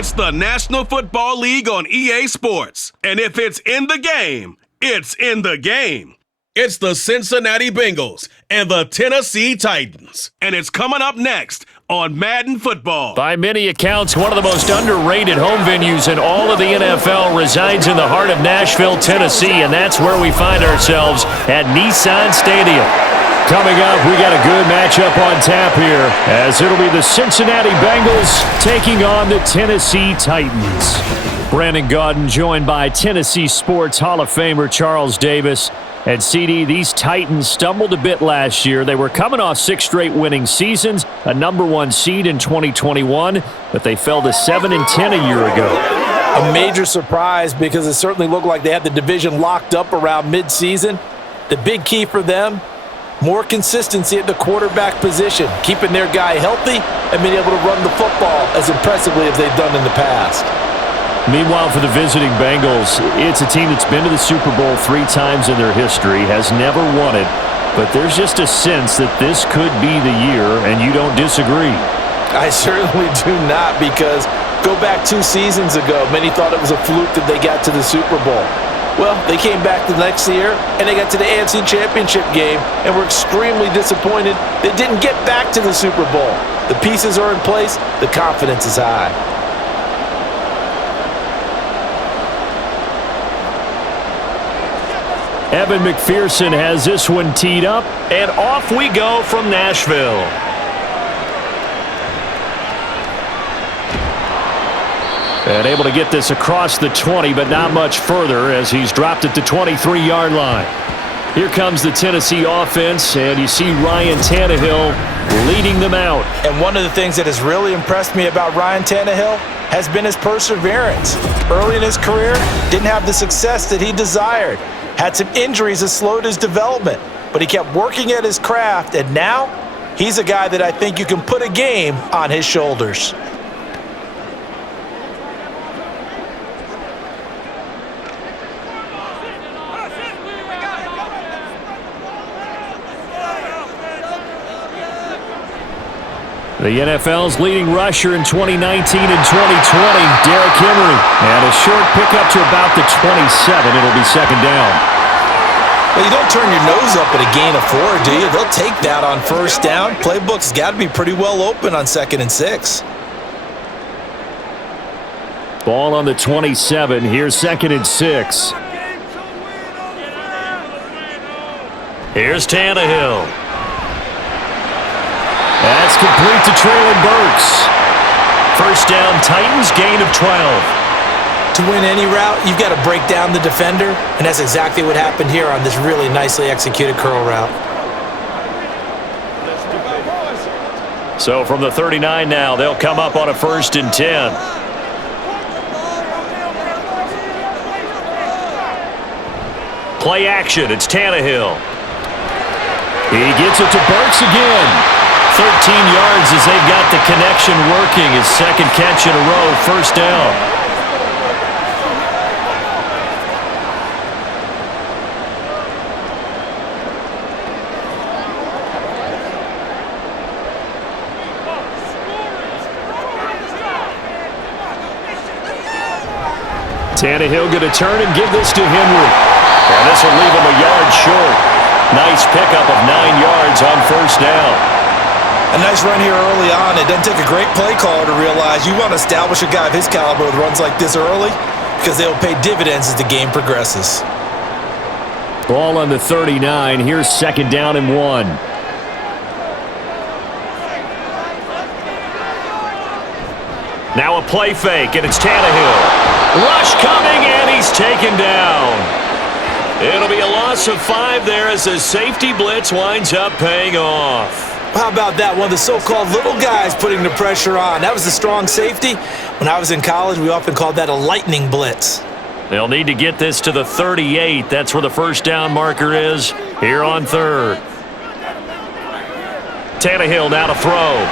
It's the National Football League on EA Sports. And if it's in the game, it's in the game. It's the Cincinnati Bengals and the Tennessee Titans. And it's coming up next on Madden Football. By many accounts, one of the most underrated home venues in all of the NFL resides in the heart of Nashville, Tennessee, and that's where we find ourselves at Nissan Stadium. Coming up, we got a good matchup on tap here, as it'll be the Cincinnati Bengals taking on the Tennessee Titans. Brandon Gaudin joined by Tennessee Sports Hall of Famer Charles Davis. And CD, these Titans stumbled a bit last year. They were coming off 6 straight winning seasons, a #1 seed in 2021, but they fell to 7-10 a year ago. A major surprise because it certainly looked like they had the division locked up around midseason. The big key for them, more consistency at the quarterback position, keeping their guy healthy and being able to run the football as impressively as they've done in the past. Meanwhile, for the visiting Bengals, it's a team that's been to the Super Bowl 3 times in their history, has never won it, but there's just a sense that this could be the year, and you don't disagree. I certainly do not, because go back 2 seasons ago, many thought it was a fluke that they got to the Super Bowl. Well, they came back the next year, and they got to the AFC Championship game, and were extremely disappointed they didn't get back to the Super Bowl. The pieces are in place. The confidence is high. Evan McPherson has this one teed up, and off we go from Nashville. And able to get this across the 20, but not much further as he's dropped it to 23-yard line. Here comes the Tennessee offense, and you see Ryan Tannehill leading them out. And one of the things that has really impressed me about Ryan Tannehill has been his perseverance. Early in his career, didn't have the success that he desired. Had some injuries that slowed his development, but he kept working at his craft, and now he's a guy that I think you can put a game on his shoulders. The NFL's leading rusher in 2019 and 2020, Derrick Henry. And a short pickup to about the 27. It'll be second down. Well, you don't turn your nose up at a gain of 4, do you? They'll take that on first down. Playbook's got to be pretty well open on 2nd and 6. Ball on the 27. Here's 2nd and 6. Here's Tannehill. That's complete to Traylon Burks. First down, Titans, gain of 12. To win any route, you've got to break down the defender, and that's exactly what happened here on this really nicely executed curl route. So from the 39 now, they'll come up on a 1st and 10. Play action, it's Tannehill. He gets it to Burks again. 13 yards as they've got the connection working. His 2nd catch in a row, first down. Tannehill going to turn and give this to Henry. And this will leave him a yard short. Nice pickup of 9 yards on first down. A nice run here early on. It doesn't take a great play caller to realize you want to establish a guy of his caliber with runs like this early, because they'll pay dividends as the game progresses. Ball on the 39. Here's 2nd down and 1. Now a play fake, and it's Tannehill. Rush coming, and he's taken down. It'll be a loss of 5 there as the safety blitz winds up paying off. How about that? One of the so-called little guys putting the pressure on. That was a strong safety. When I was in college, we often called that a lightning blitz. They'll need to get this to the 38. That's where the first down marker is here on 3rd. Tannehill now to throw.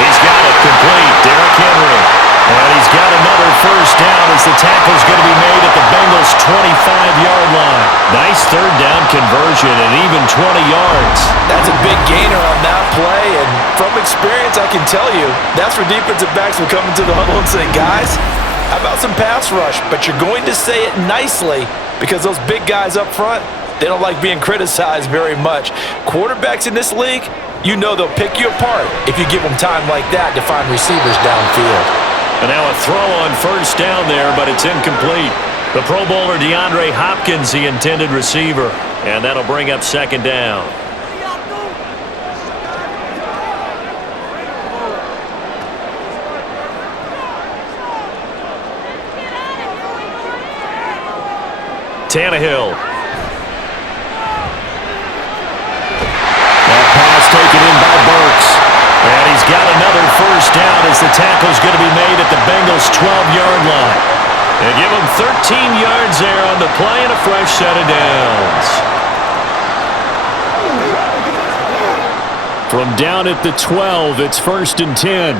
He's got it complete. Derrick Henry. And he's got another first down as the tackle's going to be made at the Bengals' 25-yard line. Nice third down conversion and even 20 yards. That's a big gainer on that play, and from experience, I can tell you, that's where defensive backs will come into the huddle and say, guys, how about some pass rush? But you're going to say it nicely because those big guys up front, they don't like being criticized very much. Quarterbacks in this league, you know they'll pick you apart if you give them time like that to find receivers downfield. And now a throw on first down there, but it's incomplete. The Pro Bowler DeAndre Hopkins, the intended receiver. And that'll bring up second down. Tannehill. That pass taken in by Burks. And he's got another first down as the tackle's going to be made at the Bengals' 12-yard line. They give him 13 yards there on the play and a fresh set of downs. From down at the 12, it's 1st and 10.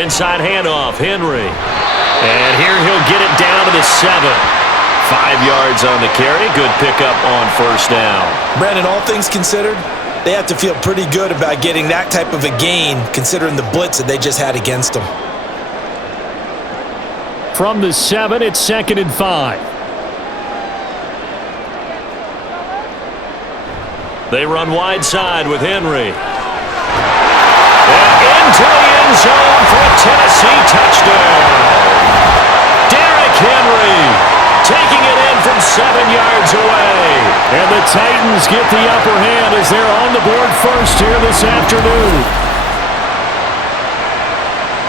Inside handoff, Henry. And here he'll get it down to the 7. 5 yards on the carry. Good pickup on first down. Brandon, all things considered, they have to feel pretty good about getting that type of a gain considering the blitz that they just had against them. From the 7, it's 2nd and 5. They run wide side with Henry. And into the end zone for a Tennessee touchdown. Derrick Henry taking it in from 7 yards away. And the Titans get the upper hand as they're on the board first here this afternoon.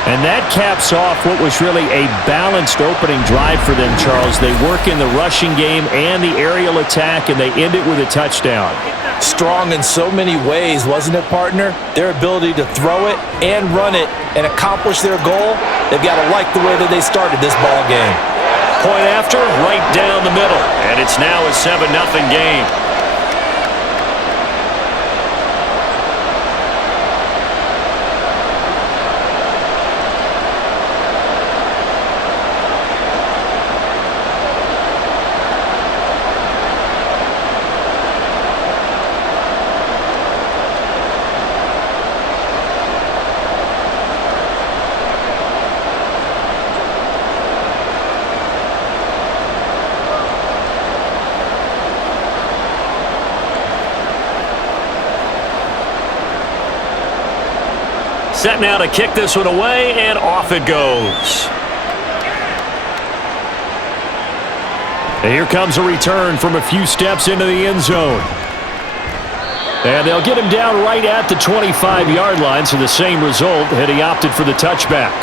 And that caps off what was really a balanced opening drive for them, Charles. They work in the rushing game and the aerial attack, and they end it with a touchdown. Strong in so many ways, wasn't it, partner? Their ability to throw it and run it and accomplish their goal, they've got to like the way that they started this ball game. Point after, right down the middle. And it's now a 7-0 game. Set now to kick this one away, and off it goes. And here comes a return from a few steps into the end zone. And they'll get him down right at the 25-yard line, so the same result had he opted for the touchback.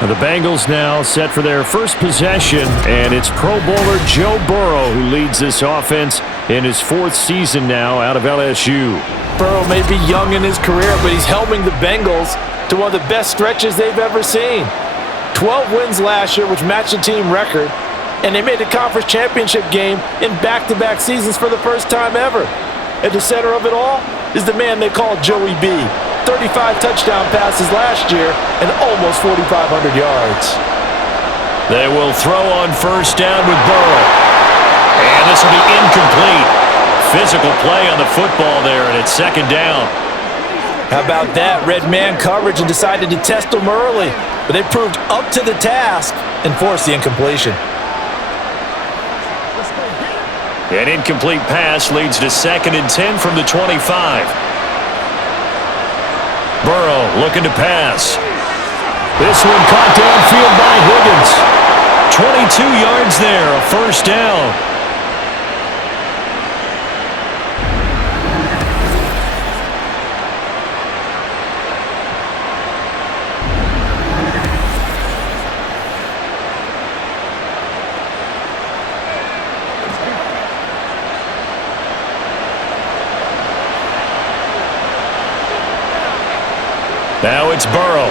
And the Bengals now set for their first possession, and it's Pro Bowler Joe Burrow who leads this offense in his 4th season now out of LSU. Burrow may be young in his career, but he's helming the Bengals to one of the best stretches they've ever seen. 12 wins last year, which matched the team record, and they made the conference championship game in back-to-back seasons for the first time ever. At the center of it all is the man they call Joey B. 35 touchdown passes last year and almost 4,500 yards. They will throw on first down with Burrow. And this will be incomplete. Physical play on the football there, and it's second down. How about that? Red man coverage and decided to test them early. But they proved up to the task and forced the incompletion. An incomplete pass leads to 2nd and 10 from the 25. Burrow looking to pass. This one caught downfield by Higgins. 22 yards there, a first down. Now it's Burrow.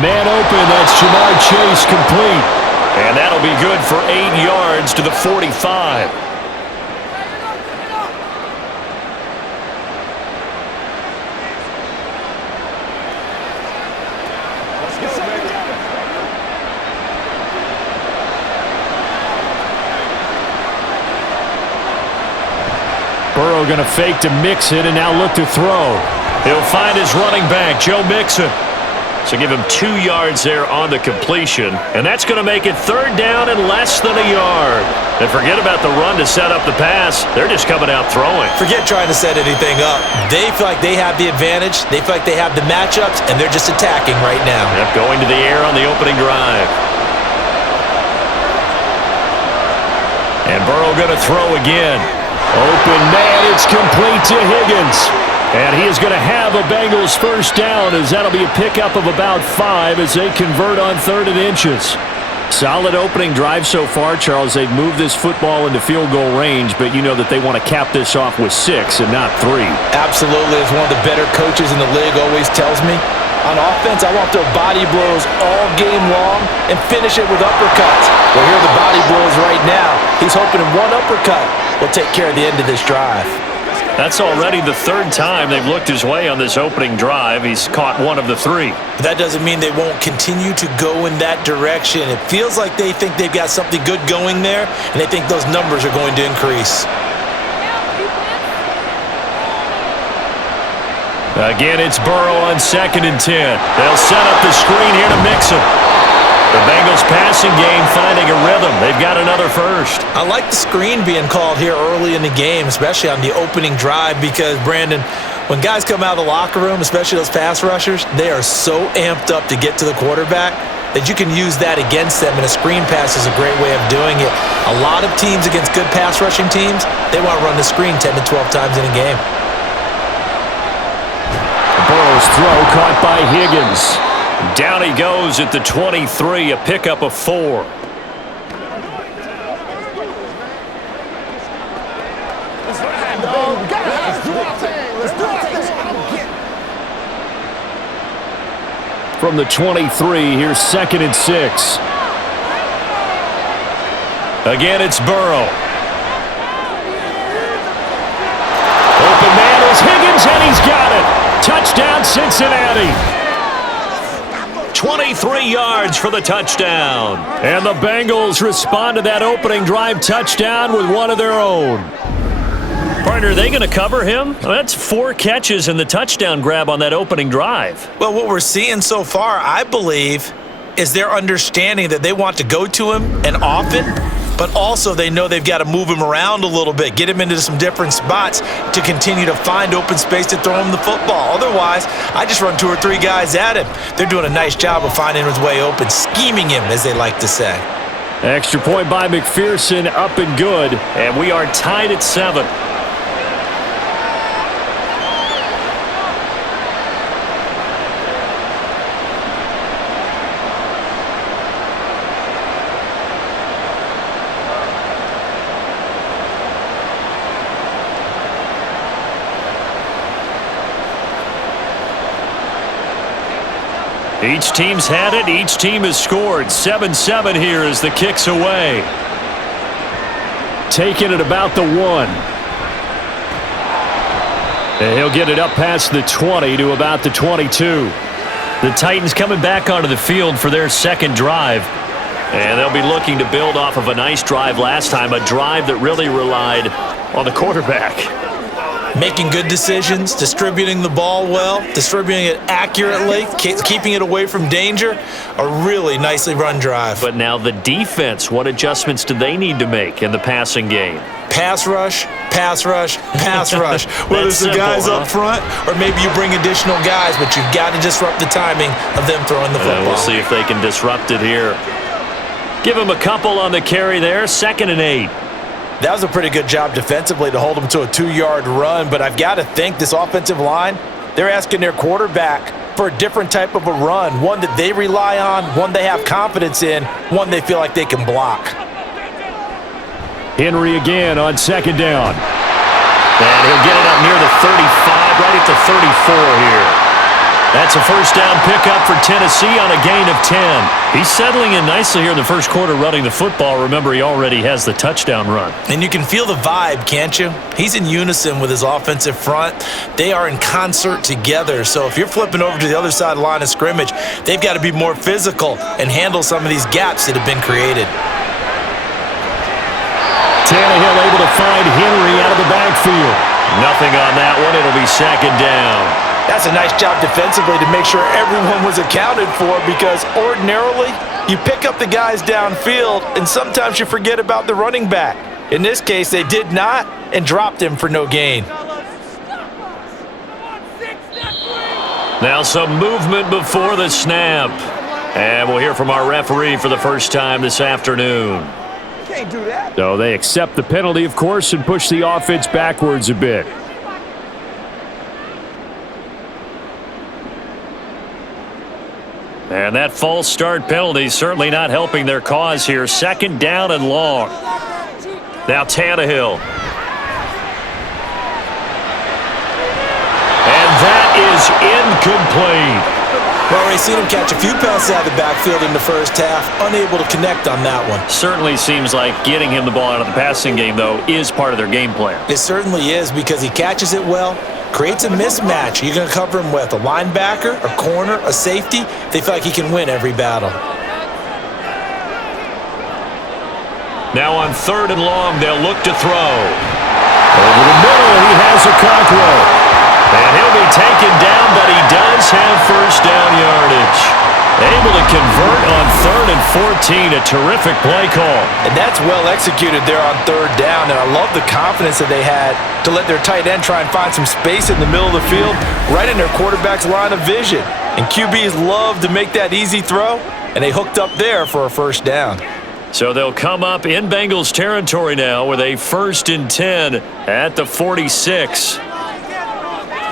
Man open, that's Jamar Chase complete. And that'll be good for 8 yards to the 45. going to fake to Mixon and now look to throw. He'll find his running back, Joe Mixon. So give him 2 yards there on the completion. And that's going to make it 3rd down and less than a yard. And forget about the run to set up the pass. They're just coming out throwing. Forget trying to set anything up. They feel like they have the advantage. They feel like they have the matchups, and they're just attacking right now. Yep, going to the air on the opening drive. And Burrow going to throw again. Open man, it's complete to Higgins. And he is going to have a Bengals first down, as that'll be a pickup of about 5 as they convert on 3rd and inches. Solid opening drive so far, Charles. They've moved this football into field goal range, but you know that they want to cap this off with 6 and not 3. Absolutely. As one of the better coaches in the league always tells me, on offense, I want to throw body blows all game long and finish it with uppercuts. Well, here are the body blows right now. He's hoping one uppercut will take care of the end of this drive. That's already the 3rd time they've looked his way on this opening drive. He's caught 1 of the 3. But that doesn't mean they won't continue to go in that direction. It feels like they think they've got something good going there, and they think those numbers are going to increase. Again, it's Burrow on 2nd and 10. They'll set up the screen here to Mixon. The Bengals passing game finding a rhythm. They've got another first. I like the screen being called here early in the game, especially on the opening drive, because, Brandon, when guys come out of the locker room, especially those pass rushers, they are so amped up to get to the quarterback that you can use that against them, and a screen pass is a great way of doing it. A lot of teams against good pass rushing teams, they want to run the screen 10 to 12 times in a game. Burrow's throw caught by Higgins. Down he goes at the 23, a pickup of 4. From the 23, here's 2nd and 6. Again, it's Burrow. Open man is Higgins, and he's got it. Touchdown, Cincinnati. 23 yards for the touchdown. And the Bengals respond to that opening drive touchdown with 1 of their own. Partner, are they going to cover him? Well, that's 4 catches and the touchdown grab on that opening drive. Well, what we're seeing so far, I believe, is their understanding that they want to go to him and often, but also they know they've got to move him around a little bit, get him into some different spots to continue to find open space to throw him the football. Otherwise, I just run 2 or 3 guys at him. They're doing a nice job of finding his way open, scheming him, as they like to say. Extra point by McPherson, up and good, and we are tied at 7. Each team's had it. Each team has scored. 7-7 here as the kick's away. Taking it about the 1. And he'll get it up past the 20 to about the 22. The Titans coming back onto the field for their 2nd drive. And they'll be looking to build off of a nice drive last time, a drive that really relied on the quarterback. Making good decisions, distributing the ball well, distributing it accurately, keeping it away from danger. A really nicely run drive. But now the defense, what adjustments do they need to make in the passing game? Pass rush, pass rush, pass rush. Whether it's the guys up front or maybe you bring additional guys, but you've got to disrupt the timing of them throwing the football. We'll see if they can disrupt it here. Give them a couple on the carry there, 2nd and 8. That was a pretty good job defensively to hold them to a 2-yard run, but I've got to think this offensive line, they're asking their quarterback for a different type of a run, one that they rely on, one they have confidence in, one they feel like they can block. Henry again on 2nd down. And he'll get it up near the 35, right at the 34 here. That's a first down pickup for Tennessee on a gain of 10. He's settling in nicely here in the first quarter running the football. Remember, he already has the touchdown run. And you can feel the vibe, can't you? He's in unison with his offensive front. They are in concert together. So if you're flipping over to the other side of the line of scrimmage, they've got to be more physical and handle some of these gaps that have been created. Tannehill able to find Henry out of the backfield. Nothing on that one. It'll be second down. That's a nice job defensively to make sure everyone was accounted for, because ordinarily you pick up the guys downfield and sometimes you forget about the running back. In this case, they did not and dropped him for no gain. Now some movement before the snap. And we'll hear from our referee for the first time this afternoon. Can't do that. So they accept the penalty, of course, and push the offense backwards a bit. And that false start penalty certainly not helping their cause here. Second down and long. Now Tannehill. And that is incomplete. Well, we've seen him catch a few passes out of the backfield in the first half, unable to connect on that one. Certainly seems like getting him the ball out of the passing game, though, is part of their game plan. It certainly is, because he catches it well, creates a mismatch. You're going to cover him with a linebacker, a corner, a safety. They feel like he can win every battle. Now on third and long, they'll look to throw. Over the middle, he has a Cockrell. And he'll be taken down, but he does have first down yardage. Able to convert on third and 14. A terrific play call. And that's well executed there on third down, and I love the confidence that they had to let their tight end try and find some space in the middle of the field, right in their quarterback's line of vision. And QBs love to make that easy throw, and they hooked up there for a first down. So they'll come up in Bengals territory now with a 1st and 10 at the 46.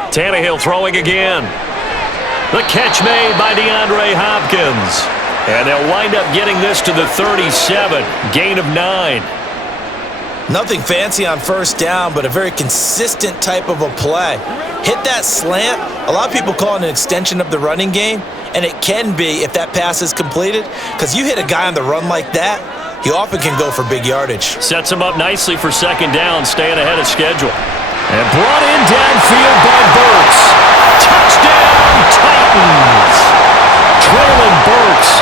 Tannehill throwing again. The catch made by DeAndre Hopkins. And they'll wind up getting this to the 37. Gain of 9. Nothing fancy on first down, but a very consistent type of a play. Hit that slant. A lot of people call it an extension of the running game, and it can be if that pass is completed, because you hit a guy on the run like that, he often can go for big yardage. Sets him up nicely for second down, staying ahead of schedule. And brought in downfield by Burks. Touchdown, Titans! Traylon Burks,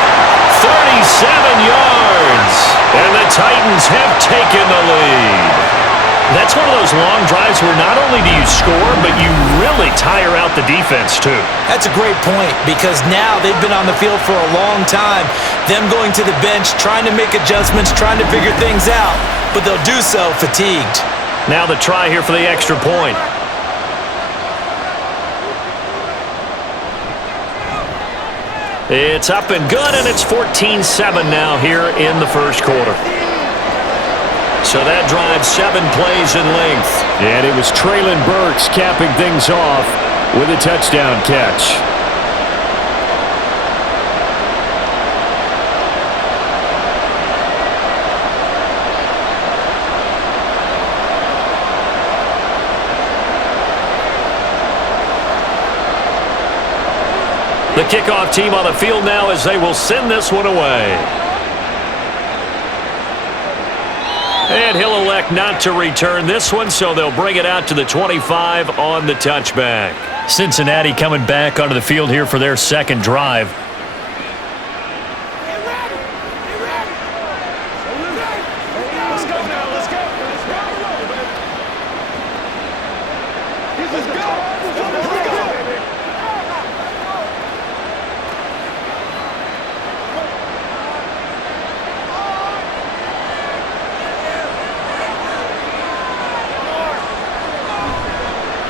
37 yards. And the Titans have taken the lead. That's one of those long drives where not only do you score, but you really tire out the defense, too. That's a great point, because now they've been on the field for a long time. Them going to the bench, trying to make adjustments, trying to figure things out, but they'll do so fatigued. Now the try here for the extra point. It's up and good, and it's 14-7 now here in the first quarter. So that drives 7 plays in length. And it was Traylon Burks capping things off with a touchdown catch. The kickoff team on the field now as they will send this one away. And he'll elect not to return this one, so they'll bring it out to the 25 on the touchback. Cincinnati coming back onto the field here for their second drive.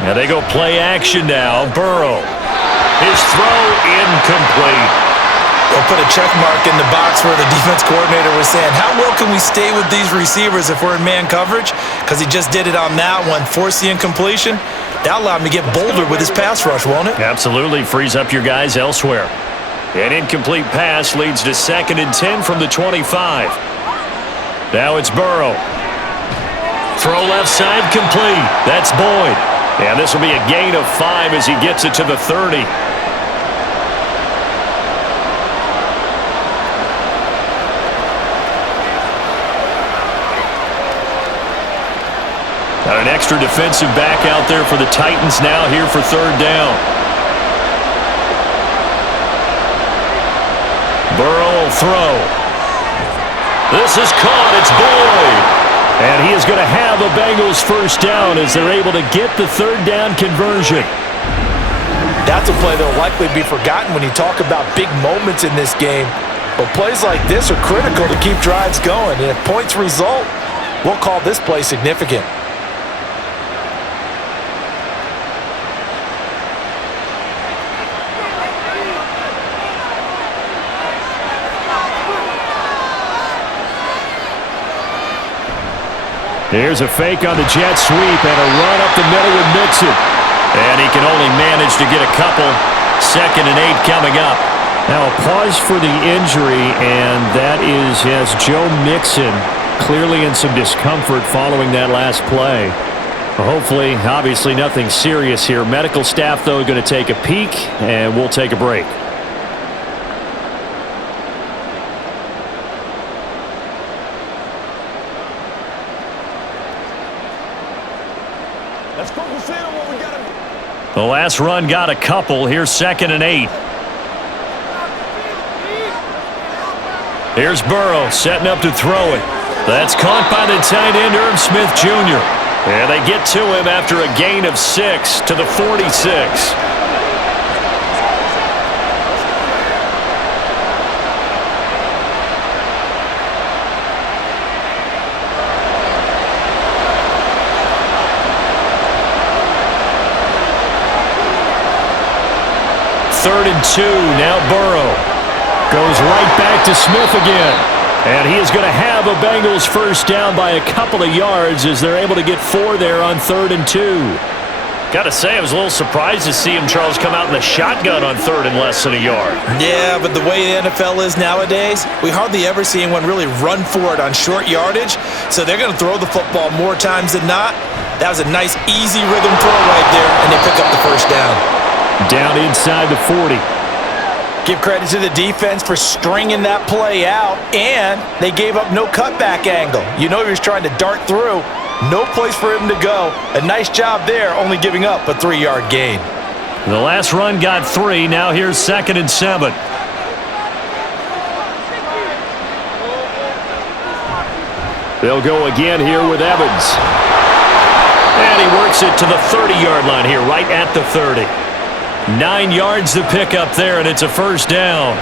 Now they go play action now. Burrow. His throw incomplete. They'll put a check mark in the box where the defense coordinator was saying, how well can we stay with these receivers if we're in man coverage? Because he just did it on that one. Force the incompletion. That'll allow him to get bolder with his pass rush, won't it? Absolutely. Frees up your guys elsewhere. An incomplete pass leads to 2nd and 10 from the 25. Now it's Burrow. Throw left side complete. That's Boyd. And this will be a gain of 5 as he gets it to the 30. Got an extra defensive back out there for the Titans now here for third down. Burrow will throw. This is caught. It's Boyd. And he is going to have a Bengals first down as they're able to get the third down conversion. That's a play that will likely be forgotten when you talk about big moments in this game. But plays like this are critical to keep drives going. And if points result, we'll call this play significant. Here's a fake on the jet sweep and a run up the middle with Mixon. And he can only manage to get a couple. 2nd and 8 coming up. Now a pause for the injury, and that is, yes, Joe Mixon clearly in some discomfort following that last play. Hopefully, obviously nothing serious here. Medical staff, though, going to take a peek, and we'll take a break. The last run got a couple. Here's 2nd and 8. Here's Burrow setting up to throw it. That's caught by the tight end, Irv Smith Jr. And they get to him after a gain of 6 to the 46. Third and 2, now Burrow. Goes right back to Smith again. And he is going to have a Bengals first down by a couple of yards as they're able to get 4 there on 3rd and 2. Got to say, I was a little surprised to see him, Charles, come out in the shotgun on 3rd and less than a yard. Yeah, but the way the NFL is nowadays, we hardly ever see anyone really run for it on short yardage. So they're going to throw the football more times than not. That was a nice, easy rhythm throw right there, and they pick up the first down. Down inside the 40. Give credit to the defense for stringing that play out, and they gave up no cutback angle. You know he was trying to dart through. No place for him to go. A nice job there, only giving up a 3-yard gain. The last run got 3. Now here's 2nd and 7. They'll go again here with Evans. And he works it to the 30-yard line here, right at the 30. 9 yards to pick up there, and it's a first down.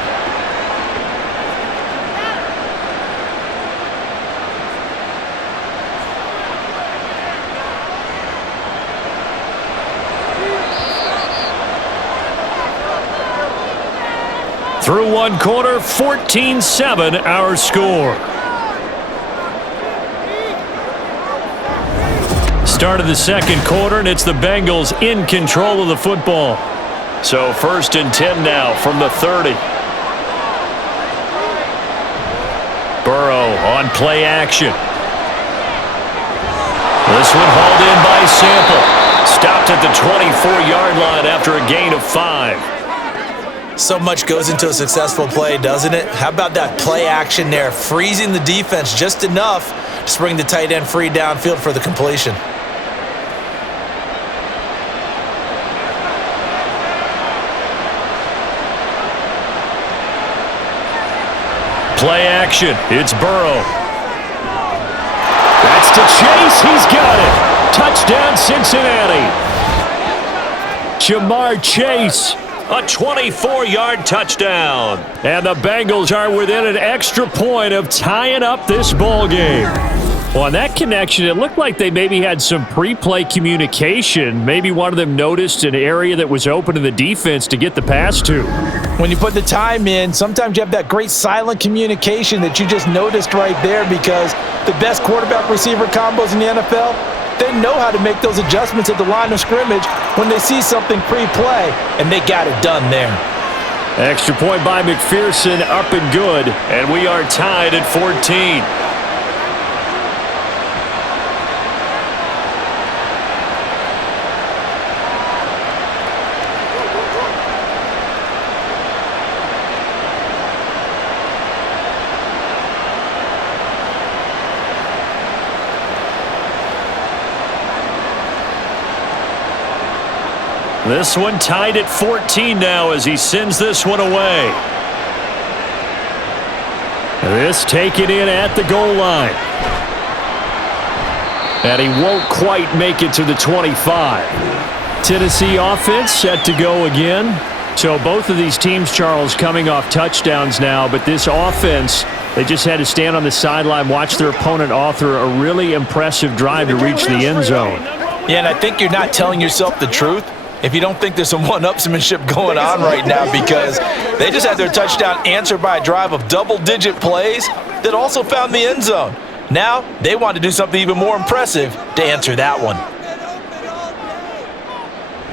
Through 1 quarter, 14-7 our score. Start of the 2nd quarter, and it's the Bengals in control of the football. So 1st and 10 now from the 30. Burrow on play action. This one hauled in by Sample. Stopped at the 24-yard line after a gain of 5. So much goes into a successful play, doesn't it? How about that play action there? Freezing the defense just enough to spring the tight end free downfield for the completion. Play action. It's Burrow. That's to Chase. He's got it. Touchdown, Cincinnati. Jamar Chase. A 24-yard touchdown. And the Bengals are within an extra point of tying up this ball game. Well, on that connection, it looked like they maybe had some pre-play communication. Maybe one of them noticed an area that was open to the defense to get the pass to. When you put the time in, sometimes you have that great silent communication that you just noticed right there, because the best quarterback-receiver combos in the NFL, they know how to make those adjustments at the line of scrimmage when they see something pre-play, and they got it done there. Extra point by McPherson, up and good. And we are tied at 14. This one tied at 14 now as he sends this one away. This taken in at the goal line. And he won't quite make it to the 25. Tennessee offense set to go again. So both of these teams, Charles, coming off touchdowns now, but this offense, they just had to stand on the sideline, watch their opponent author a really impressive drive to reach the end zone. Yeah, and I think you're not telling yourself the truth if you don't think there's some one-upsmanship going on right now, because they just had their touchdown answered by a drive of double-digit plays that also found the end zone. Now, they want to do something even more impressive to answer that one.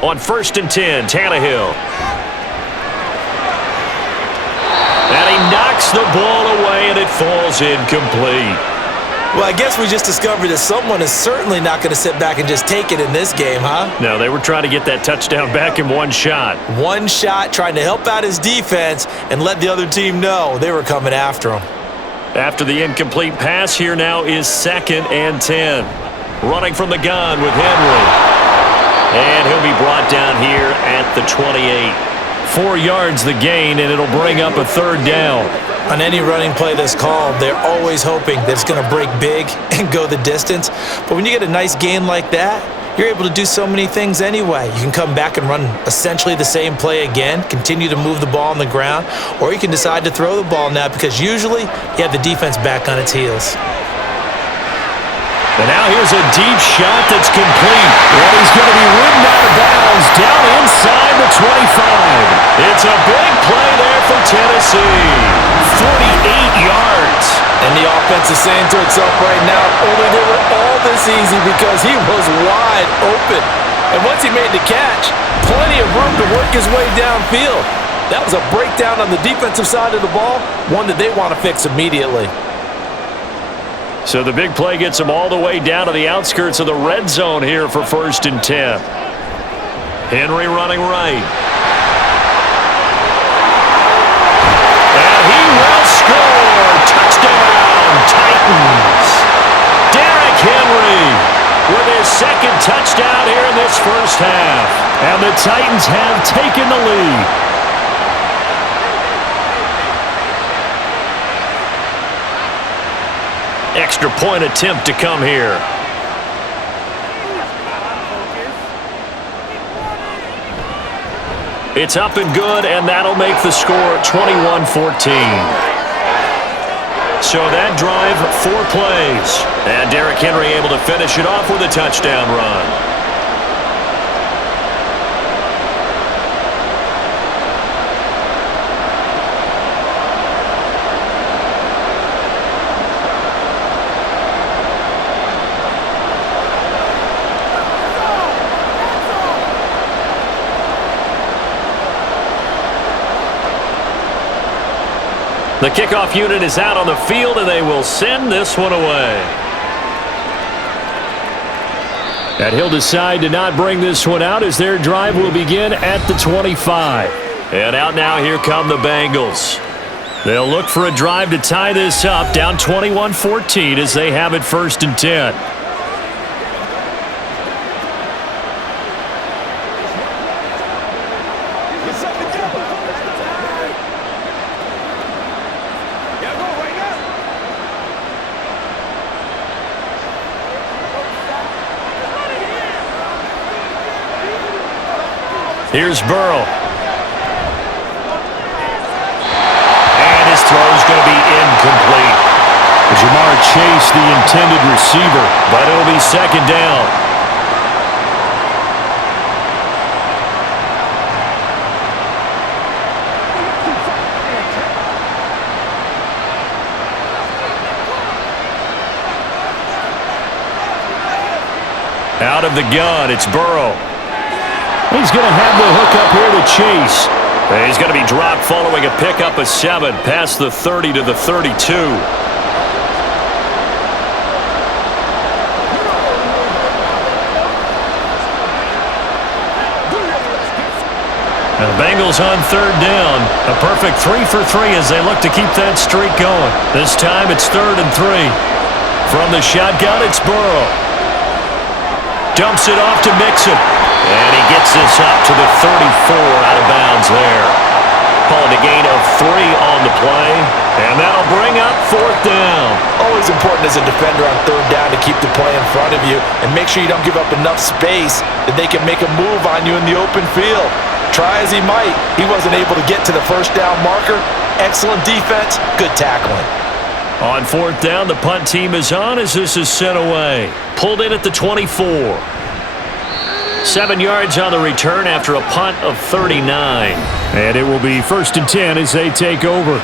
On 1st and 10, Tannehill. And he knocks the ball away, and it falls incomplete. Well, I guess we just discovered that someone is certainly not going to sit back and just take it in this game, huh? No, they were trying to get that touchdown back in one shot. One shot, trying to help out his defense and let the other team know they were coming after him. After the incomplete pass, here now is 2nd and 10. Running from the gun with Henry. And he'll be brought down here at the 28. 4 yards the gain, and it'll bring up a 3rd down. On any running play that's called, they're always hoping that it's going to break big and go the distance. But when you get a nice gain like that, you're able to do so many things anyway. You can come back and run essentially the same play again, continue to move the ball on the ground, or you can decide to throw the ball now, because usually you have the defense back on its heels. And now here's a deep shot that's complete. And he's going to be ridden out of bounds down inside the 25. It's a big play there for Tennessee. 48 yards. And the offense is saying to itself right now, only they were all this easy because he was wide open. And once he made the catch, plenty of room to work his way downfield. That was a breakdown on the defensive side of the ball, one that they want to fix immediately. So the big play gets him all the way down to the outskirts of the red zone here for 1st and 10. Henry running right. And he will score. Touchdown, Titans. Derrick Henry with his 2nd touchdown here in this first half. And the Titans have taken the lead. Extra point attempt to come here. It's up and good, and that'll make the score 21-14. So that drive, 4 plays. And Derrick Henry able to finish it off with a touchdown run. The kickoff unit is out on the field, and they will send this one away. And he'll decide to not bring this one out as their drive will begin at the 25. And out now, here come the Bengals. They'll look for a drive to tie this up, down 21-14 as they have it 1st and 10. Here's Burrow. And his throw's going to be incomplete. Jamar Chase, the intended receiver, but it'll be 2nd down. Out of the gun, it's Burrow. He's going to have the hook up here to Chase. He's going to be dropped following a pickup of 7 past the 30 to the 32. And the Bengals on 3rd down. A perfect 3 for 3 as they look to keep that streak going. This time it's 3rd and 3. From the shotgun, it's Burrow. Dumps it off to Mixon. And he gets this up to the 34 out of bounds there. tackle and a gain of 3 on the play. And that'll bring up 4th down. Always important as a defender on 3rd down to keep the play in front of you and make sure you don't give up enough space that they can make a move on you in the open field. Try as he might, he wasn't able to get to the 1st down marker. Excellent defense, good tackling. On 4th down, the punt team is on as this is sent away. Pulled in at the 24. 7 yards on the return after a punt of 39. And it will be 1st and 10 as they take over.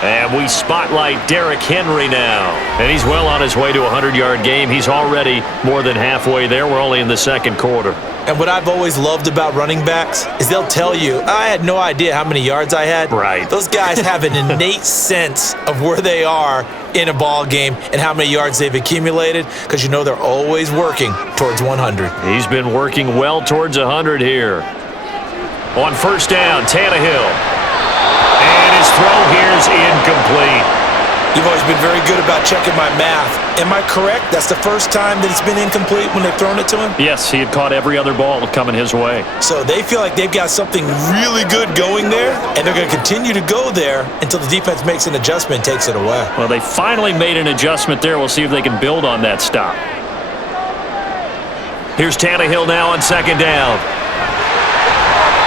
And we spotlight Derrick Henry now. And he's well on his way to a 100-yard game. He's already more than halfway there. We're only in the 2nd quarter. And what I've always loved about running backs is they'll tell you, I had no idea how many yards I had. Right. Those guys have an innate sense of where they are in a ball game and how many yards they've accumulated because you know they're always working towards 100. He's been working well towards 100 here. On 1st down, Tannehill. And his throw here is incomplete. You've always been very good about checking my math. Am I correct? That's the first time that it's been incomplete when they've thrown it to him? Yes, he had caught every other ball coming his way. So they feel like they've got something really good going there, and they're going to continue to go there until the defense makes an adjustment and takes it away. Well, they finally made an adjustment there. We'll see if they can build on that stop. Here's Tannehill now on 2nd down.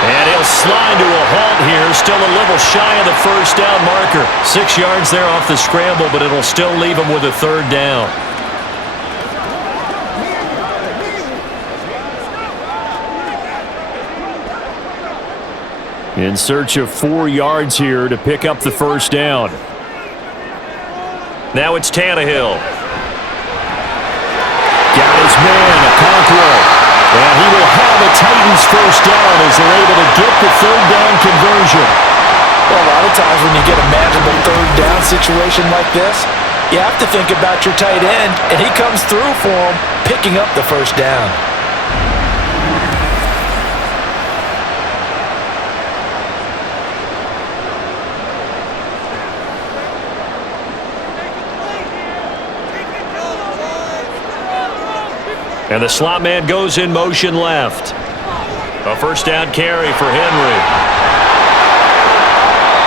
And he'll slide to a halt here, still a little shy of the 1st down marker. 6 yards there off the scramble, but it'll still leave him with a 3rd down. In search of 4 yards here to pick up the 1st down. Now it's Tannehill. Got his man, a conqueror. And he will have the Titans 1st down as they're able to get the 3rd down conversion. Well, a lot of times when you get a manageable 3rd down situation like this, you have to think about your tight end, and he comes through for him, picking up the 1st down. And the slot man goes in motion left. A 1st down carry for Henry.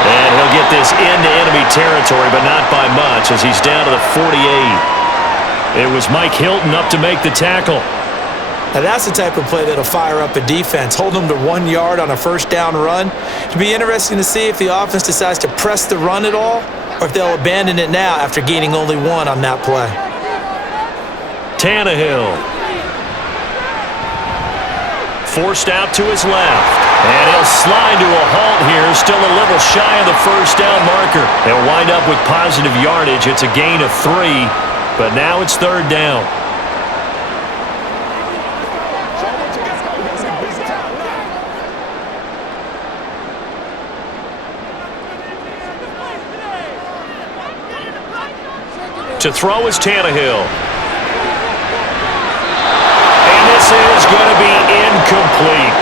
And he'll get this into enemy territory, but not by much as he's down to the 48. It was Mike Hilton up to make the tackle. Now that's the type of play that'll fire up a defense. Hold them to 1 yard on a 1st down run. It'll be interesting to see if the offense decides to press the run at all or if they'll abandon it now after gaining only 1 on that play. Tannehill. Forced out to his left. And he'll slide to a halt here, still a little shy of the 1st down marker. They'll wind up with positive yardage. It's a gain of 3, but now it's 3rd down. To throw is Tannehill. And this is going to be incomplete.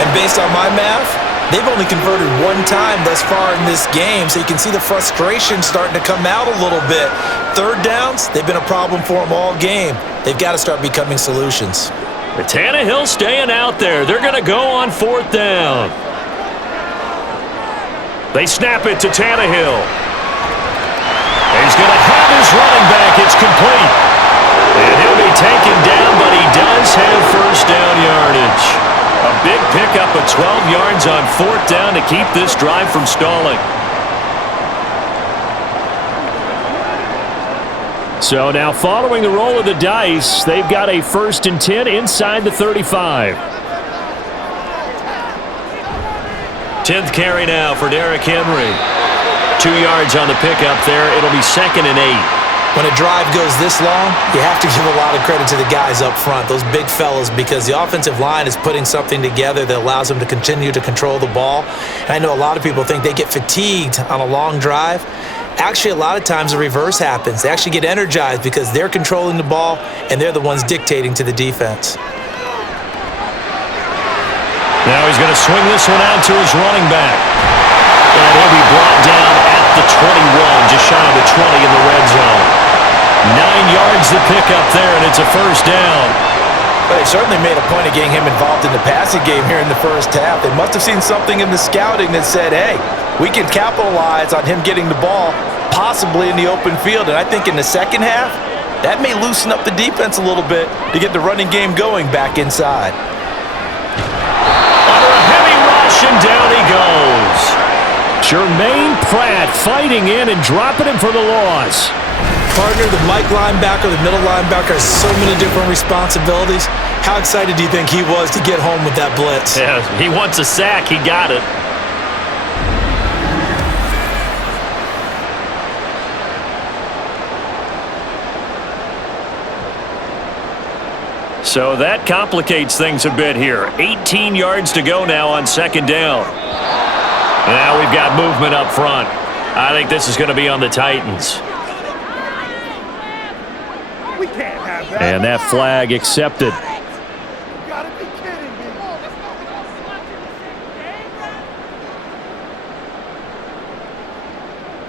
And based on my math, they've only converted 1 time thus far in this game, so you can see the frustration starting to come out a little bit. 3rd downs, they've been a problem for them all game. They've got to start becoming solutions. The Tannehill staying out there. They're going to go on 4th down. They snap it to Tannehill. He's going to have his running back. It's complete. And he'll be taken down, but he does have 1st down yardage. A big pickup of 12 yards on 4th down to keep this drive from stalling. So now following the roll of the dice, they've got a 1st and 10 inside the 35. 10th carry now for Derrick Henry. 2 yards on the pickup there. It'll be 2nd and 8. When a drive goes this long, you have to give a lot of credit to the guys up front, those big fellas, because the offensive line is putting something together that allows them to continue to control the ball. And I know a lot of people think they get fatigued on a long drive. Actually, a lot of times the reverse happens. They actually get energized because they're controlling the ball and they're the ones dictating to the defense. Now he's going to swing this one out to his running back. And he'll be brought down at the 21, just shy of the 20 in the red zone. 9 yards to pick up there, and it's a 1st down. Well, they certainly made a point of getting him involved in the passing game here in the first half. They must have seen something in the scouting that said, hey, we can capitalize on him getting the ball, possibly in the open field. And I think in the second half, that may loosen up the defense a little bit to get the running game going back inside. Under a heavy rush, and down he goes. Jermaine Pratt fighting in and dropping him for the loss. Partner, the Mike linebacker, the middle linebacker has so many different responsibilities. How excited do you think he was to get home with that blitz? Yeah, he wants a sack. He got it. So that complicates things a bit here. 18 yards to go now on second down. Now we've got movement up front. I think this is going to be on the Titans. And that flag accepted.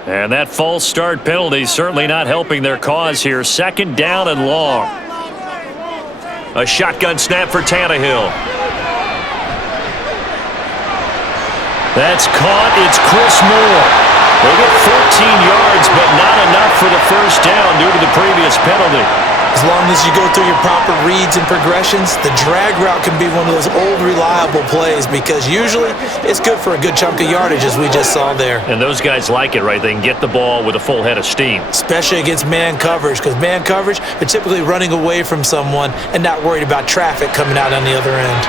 And that false start penalty certainly not helping their cause here. Second down and long. A shotgun snap for Tannehill. That's caught. It's Chris Moore. They get 14 yards, but not enough for the first down due to the previous penalty. As long as you go through your proper reads and progressions, the drag route can be one of those old reliable plays because usually it's good for a good chunk of yardage as we just saw there. And those guys like it, right? They can get the ball with a full head of steam. Especially against man coverage because man coverage, they're typically running away from someone and not worried about traffic coming out on the other end.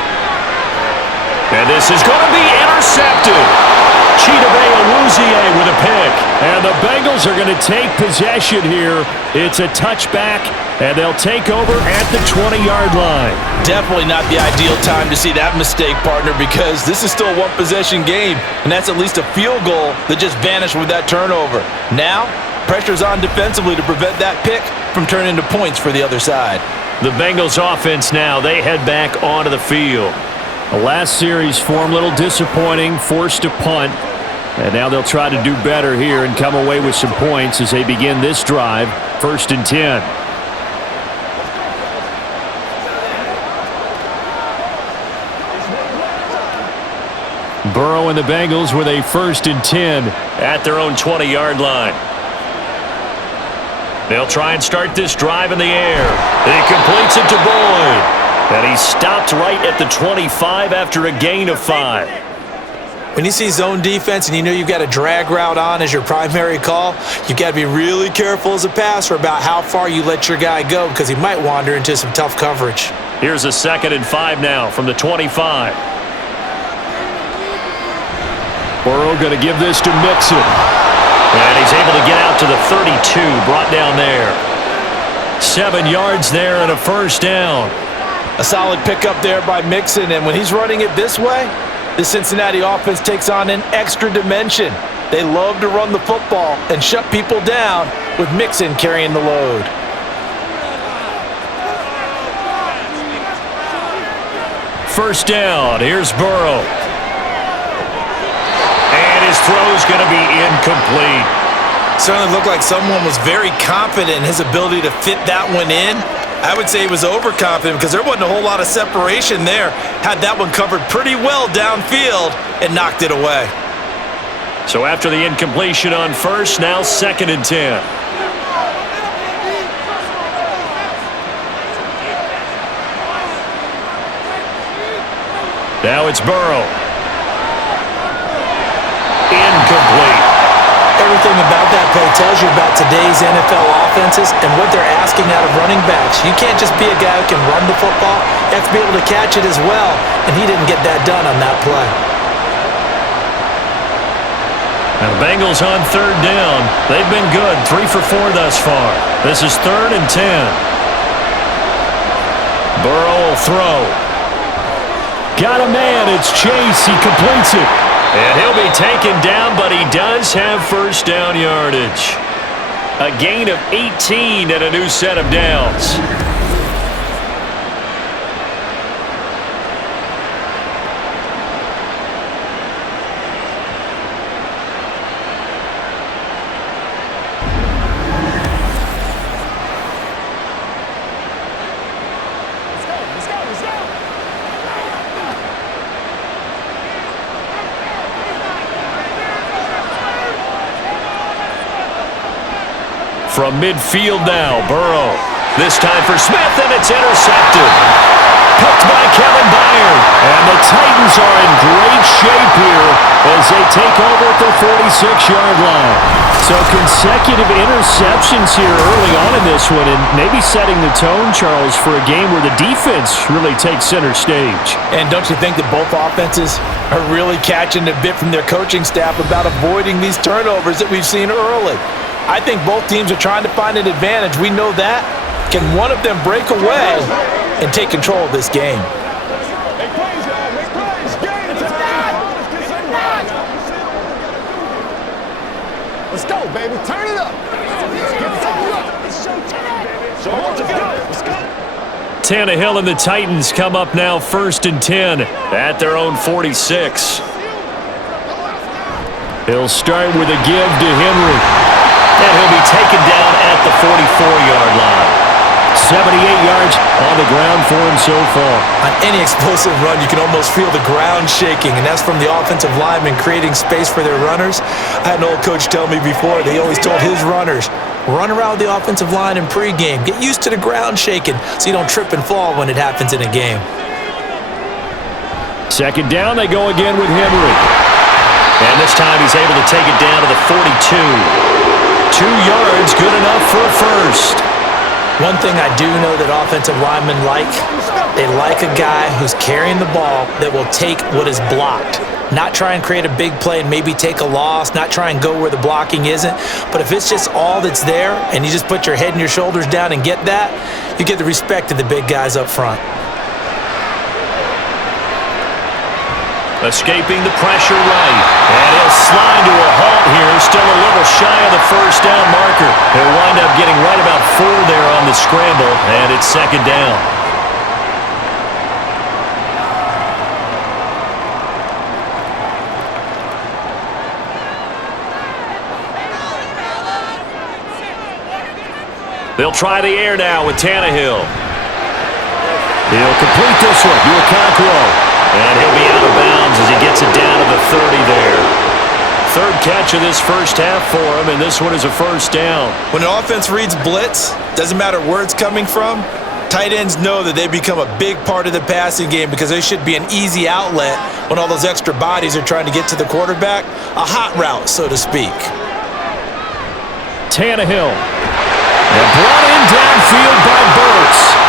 And this is going to be intercepted. Chidobe with a pick. And the Bengals are going to take possession here. It's a touchback, and they'll take over at the 20-yard line. Definitely not the ideal time to see that mistake, partner, because this is still a one-possession game, and that's at least a field goal that just vanished with that turnover. Now, pressure's on defensively to prevent that pick from turning into points for the other side. The Bengals offense now, they head back onto the field. The last series form a little disappointing, forced to punt. And now they'll try to do better here and come away with some points as they begin this drive. 1st and 10. Burrow and the Bengals with a 1st and 10 at their own 20-yard line. They'll try and start this drive in the air. He completes it to Boyd. And he stopped right at the 25 after a gain of 5. When you see zone defense and you know you've got a drag route on as your primary call, you've got to be really careful as a passer about how far you let your guy go because he might wander into some tough coverage. Here's a 2nd and 5 now from the 25. Burrow going to give this to Mixon. And he's able to get out to the 32, brought down there. 7 yards there and a first down. A solid pickup there by Mixon, and when he's running it this way, the Cincinnati offense takes on an extra dimension. They love to run the football and shut people down with Mixon carrying the load. First down, here's Burrow. And his throw's going to be incomplete. Certainly looked like someone was very confident in his ability to fit that one in. I would say he was overconfident because there wasn't a whole lot of separation there. Had that one covered pretty well downfield and knocked it away. So after the incompletion on first, now 2nd and 10. Now it's Burrow. Incomplete. Everything about that play tells you about today's NFL offenses and what they're asking out of running backs. You can't just be a guy who can run the football. You have to be able to catch it as well, and he didn't get that done on that play. And the Bengals on 3rd down. They've been good, 3 for 4 thus far. This is 3rd and 10. Burrow will throw. Got a man, it's Chase, he completes it. And he'll be taken down, but he does have first down yardage. A gain of 18 and a new set of downs. From midfield now, Burrow. This time for Smith, and it's intercepted. Picked by Kevin Byard. And the Titans are in great shape here as they take over at the 46-yard line. So consecutive interceptions here early on in this one, and maybe setting the tone, Charles, for a game where the defense really takes center stage. And don't you think that both offenses are really catching a bit from their coaching staff about avoiding these turnovers that we've seen early? I think both teams are trying to find an advantage. We know that. Can one of them break away and take control of this game? Let's go, baby. Turn it up. Let's go. Tannehill and the Titans come up now 1st and 10 at their own 46. He'll start with a give to Henry. And he'll be taken down at the 44-yard line. 78 yards on the ground for him so far. On any explosive run, you can almost feel the ground shaking, and that's from the offensive linemen creating space for their runners. I had an old coach tell me before, they always told his runners, run around the offensive line in pregame. Get used to the ground shaking so you don't trip and fall when it happens in a game. 2nd down, they go again with Henry. And this time he's able to take it down to the 42. 2 yards, good enough for a first. One thing I do know that offensive linemen like, they like a guy who's carrying the ball that will take what is blocked. Not try and create a big play and maybe take a loss, not try and go where the blocking isn't. But if it's just all that's there and you just put your head and your shoulders down and get that, you get the respect of the big guys up front. Escaping the pressure right. And he'll slide to a halt here. Still a little shy of the first down marker. He'll wind up getting right about 4 there on the scramble, and it's 2nd down. They'll try the air now with Tannehill. He'll complete this one. Okonkwo. And he'll be out of bounds as he gets it down to the 30 there. 3rd catch of this first half for him, and this one is a first down. When an offense reads blitz, doesn't matter where it's coming from, tight ends know that they become a big part of the passing game because they should be an easy outlet when all those extra bodies are trying to get to the quarterback. A hot route, so to speak. Tannehill. And brought in downfield by Burks.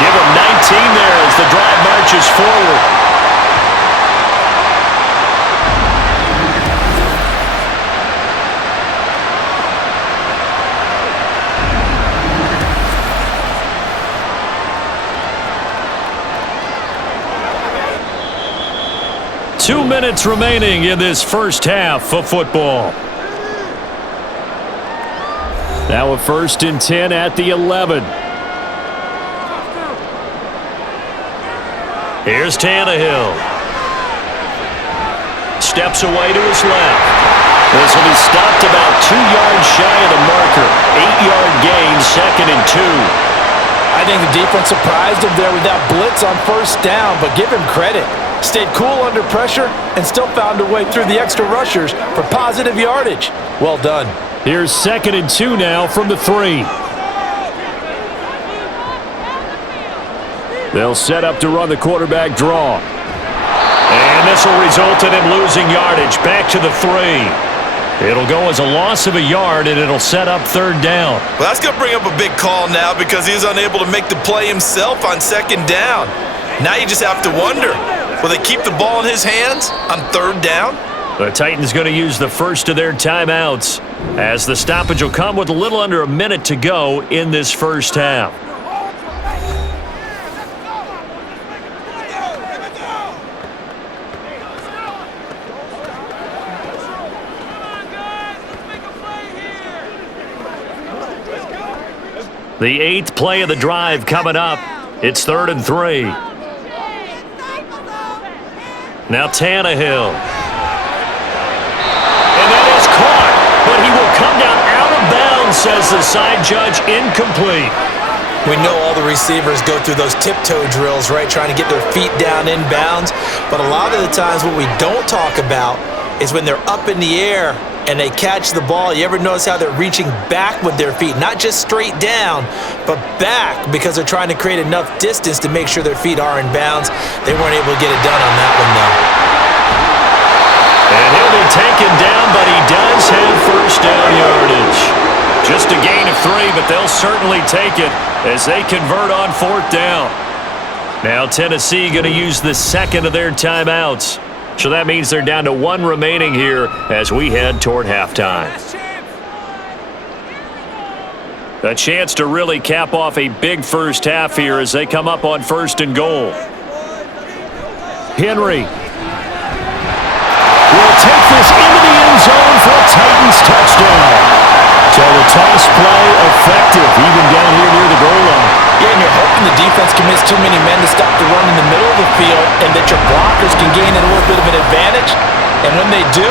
Give him 19 there as the drive marches forward. Two minutes remaining in this first half of football. Now a 1st and 10 at the 11. Here's Tannehill. Steps away to his left. This will be stopped about 2 yards shy of the marker. 8-yard gain, 2nd and 2. I think the defense surprised him there with that blitz on 1st down, but give him credit. Stayed cool under pressure and still found a way through the extra rushers for positive yardage. Well done. Here's 2nd and 2 now from the 3. They'll set up to run the quarterback draw. And this will result in him losing yardage back to the 3. It'll go as a loss of a yard, and it'll set up 3rd down. Well, that's going to bring up a big call now because he's unable to make the play himself on 2nd down. Now you just have to wonder, will they keep the ball in his hands on 3rd down? The Titans going to use the first of their timeouts as the stoppage will come with a little under a minute to go in this first half. The 8th play of the drive coming up. It's 3rd and 3. Now Tannehill. And that is caught, but he will come down out of bounds, says the side judge, incomplete. We know all the receivers go through those tiptoe drills, right, trying to get their feet down inbounds. But a lot of the times what we don't talk about is when they're up in the air and they catch the ball, you ever notice how they're reaching back with their feet? Not just straight down, but back, because they're trying to create enough distance to make sure their feet are in bounds. They weren't able to get it done on that one, though. And he'll be taken down, but he does have first down yardage. Just a gain of 3, but they'll certainly take it as they convert on 4th down. Now Tennessee going to use the second of their timeouts. So that means they're down to 1 remaining here as we head toward halftime. A chance to really cap off a big first half here as they come up on 1st and goal. Henry will take this into the end zone for a Titans touchdown. So the toss play effective, even down here near the goal line. Yeah, and you're hoping the defense commits too many men to stop the run in the middle of the field and that your blockers can gain a little bit of an advantage. And when they do,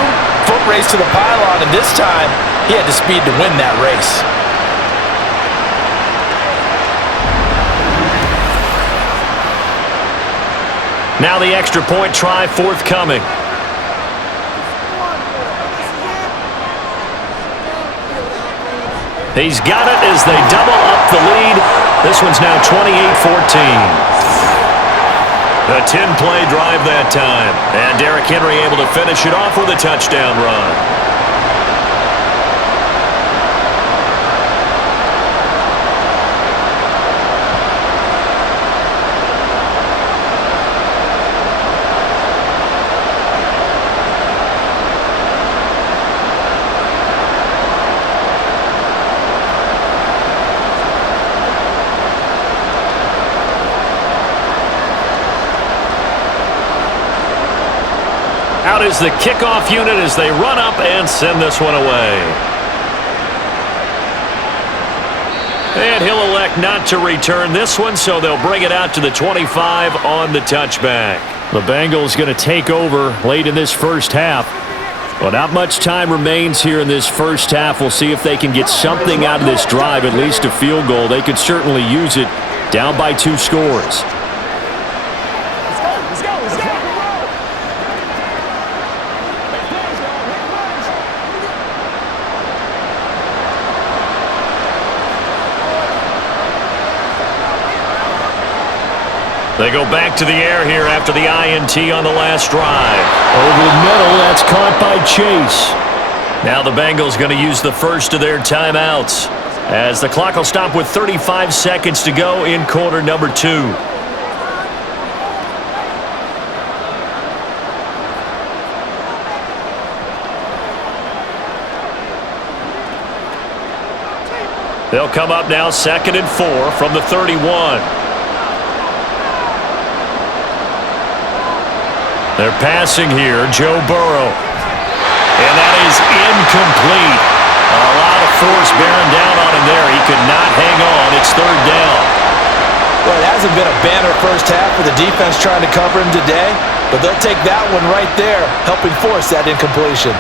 foot race to the pylon, and this time he had the speed to win that race. Now the extra point try forthcoming. He's got it as they double up the lead. This one's now 28-14. A 10-play drive that time. And Derrick Henry able to finish it off with a touchdown run. Out is the kickoff unit as they run up and send this one away. And he'll elect not to return this one, so they'll bring it out to the 25 on the touchback. The Bengals going to take over late in this first half. Well, not much time remains here in this first half. We'll see if they can get something out of this drive, at least a field goal. They could certainly use it down by 2 scores. They go back to the air here after the INT on the last drive. Over the middle, that's caught by Chase. Now the Bengals going to use the first of their timeouts as the clock will stop with 35 seconds to go in quarter number 2. They'll come up now 2nd and 4 from the 31. They're passing here, Joe Burrow. And that is incomplete. A lot of force bearing down on him there. He could not hang on. It's 3rd down. Well, it hasn't been a banner first half for the defense trying to cover him today, but they'll take that one right there, helping force that incompletion.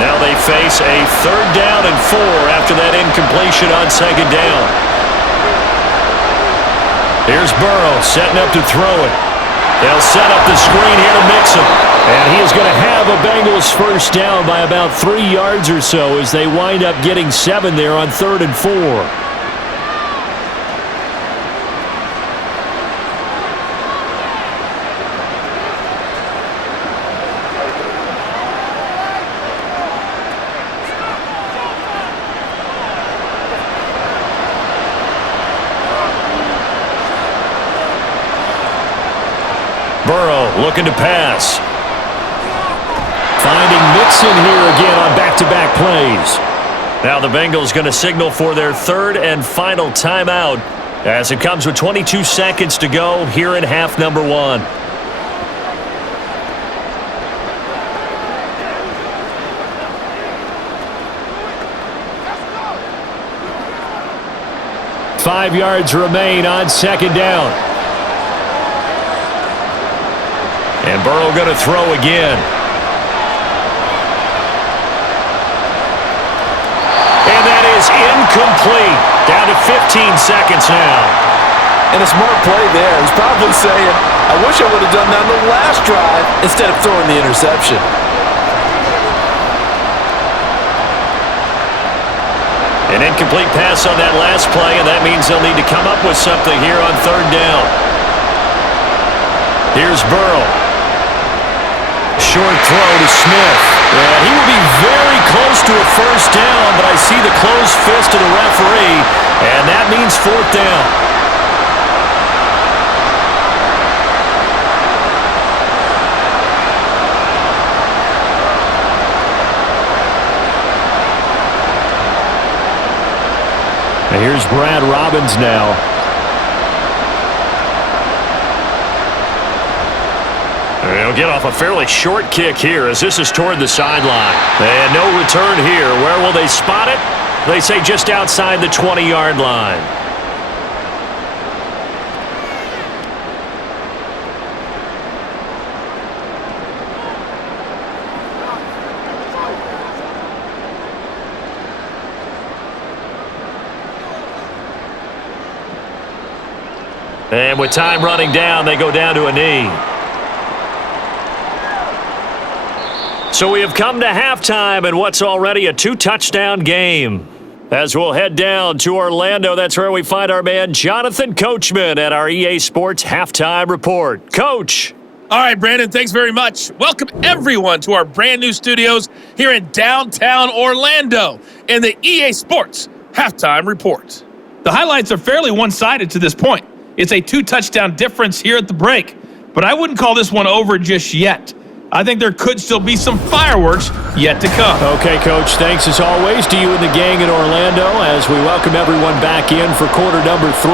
Now they face a 3rd down and 4 after that incompletion on 2nd down. Here's Burrow setting up to throw it. They'll set up the screen here to Mixon. And he is going to have a Bengals first down by about 3 yards or so as they wind up getting 7 there on 3rd and 4. Burrow looking to pass. Finding Mixon here again on back-to-back plays. Now the Bengals going to signal for their 3rd and final timeout as it comes with 22 seconds to go here in half number 1. Five yards remain on 2nd down. And Burrow going to throw again. And that is incomplete. Down to 15 seconds now. And a smart play there. He's probably saying, I wish I would have done that on the last drive instead of throwing the interception. incomplete pass on that last play, and that means they'll need to come up with something here on third down. Here's Burrow. Short throw to Smith. And he will be very close to a first down, but I see the closed fist of the referee, and that means fourth down. And here's Brad Robbins now. He'll get off a fairly short kick here as this is toward the sideline. And no return here. Where will they spot it? They say just outside the 20-yard line. And with time running down, they go down to a knee. So we have come to halftime in what's already a 2-touchdown game. As we'll head down to Orlando, that's where we find our man Jonathan Coachman at our EA Sports Halftime Report. Coach. All right, Brandon, thanks very much. Welcome, everyone, to our brand new studios here in downtown Orlando in the EA Sports Halftime Report. The highlights are fairly one-sided to this point. It's a 2-touchdown difference here at the break, but I wouldn't call this one over just yet. I think there could still be some fireworks yet to come. Okay, Coach, thanks as always to you and the gang in Orlando as we welcome everyone back in for quarter number 3.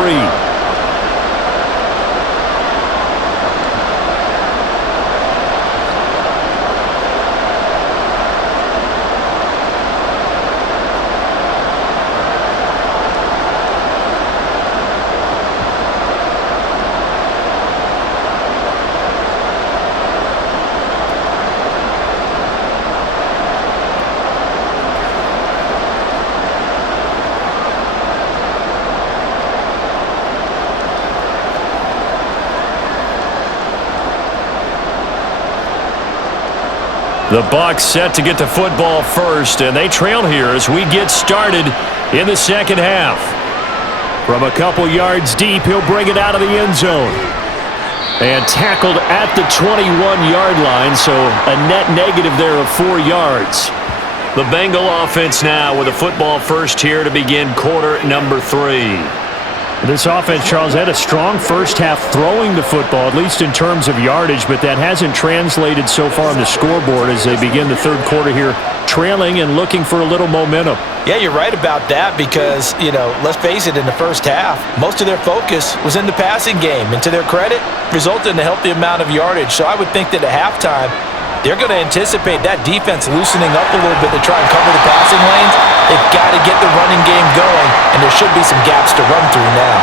The Bucs set to get the football first, and they trail here as we get started in the second half. From a couple yards deep, he'll bring it out of the end zone. And tackled at the 21-yard line, so a net negative there of 4 yards. The Bengal offense now with a football first here to begin quarter number 3. This offense, Charles, had a strong first half throwing the football, at least in terms of yardage, but that hasn't translated so far on the scoreboard as they begin the third quarter here, trailing and looking for a little momentum. Yeah, you're right about that because, let's face it, in the first half, most of their focus was in the passing game, and to their credit, resulted in a healthy amount of yardage. So I would think that at halftime, they're going to anticipate that defense loosening up a little bit to try and cover the passing lanes. They've got to get the running game going, and there should be some gaps to run through now.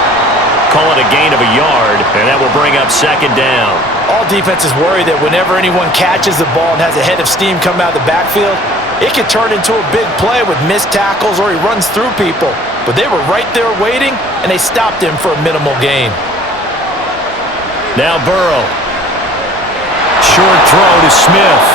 Call it a gain of a yard, and that will bring up second down. All defenses worry that whenever anyone catches the ball and has a head of steam come out of the backfield, it could turn into a big play with missed tackles or he runs through people. But they were right there waiting, and they stopped him for a minimal gain. Now Burrow. Short throw to Smith.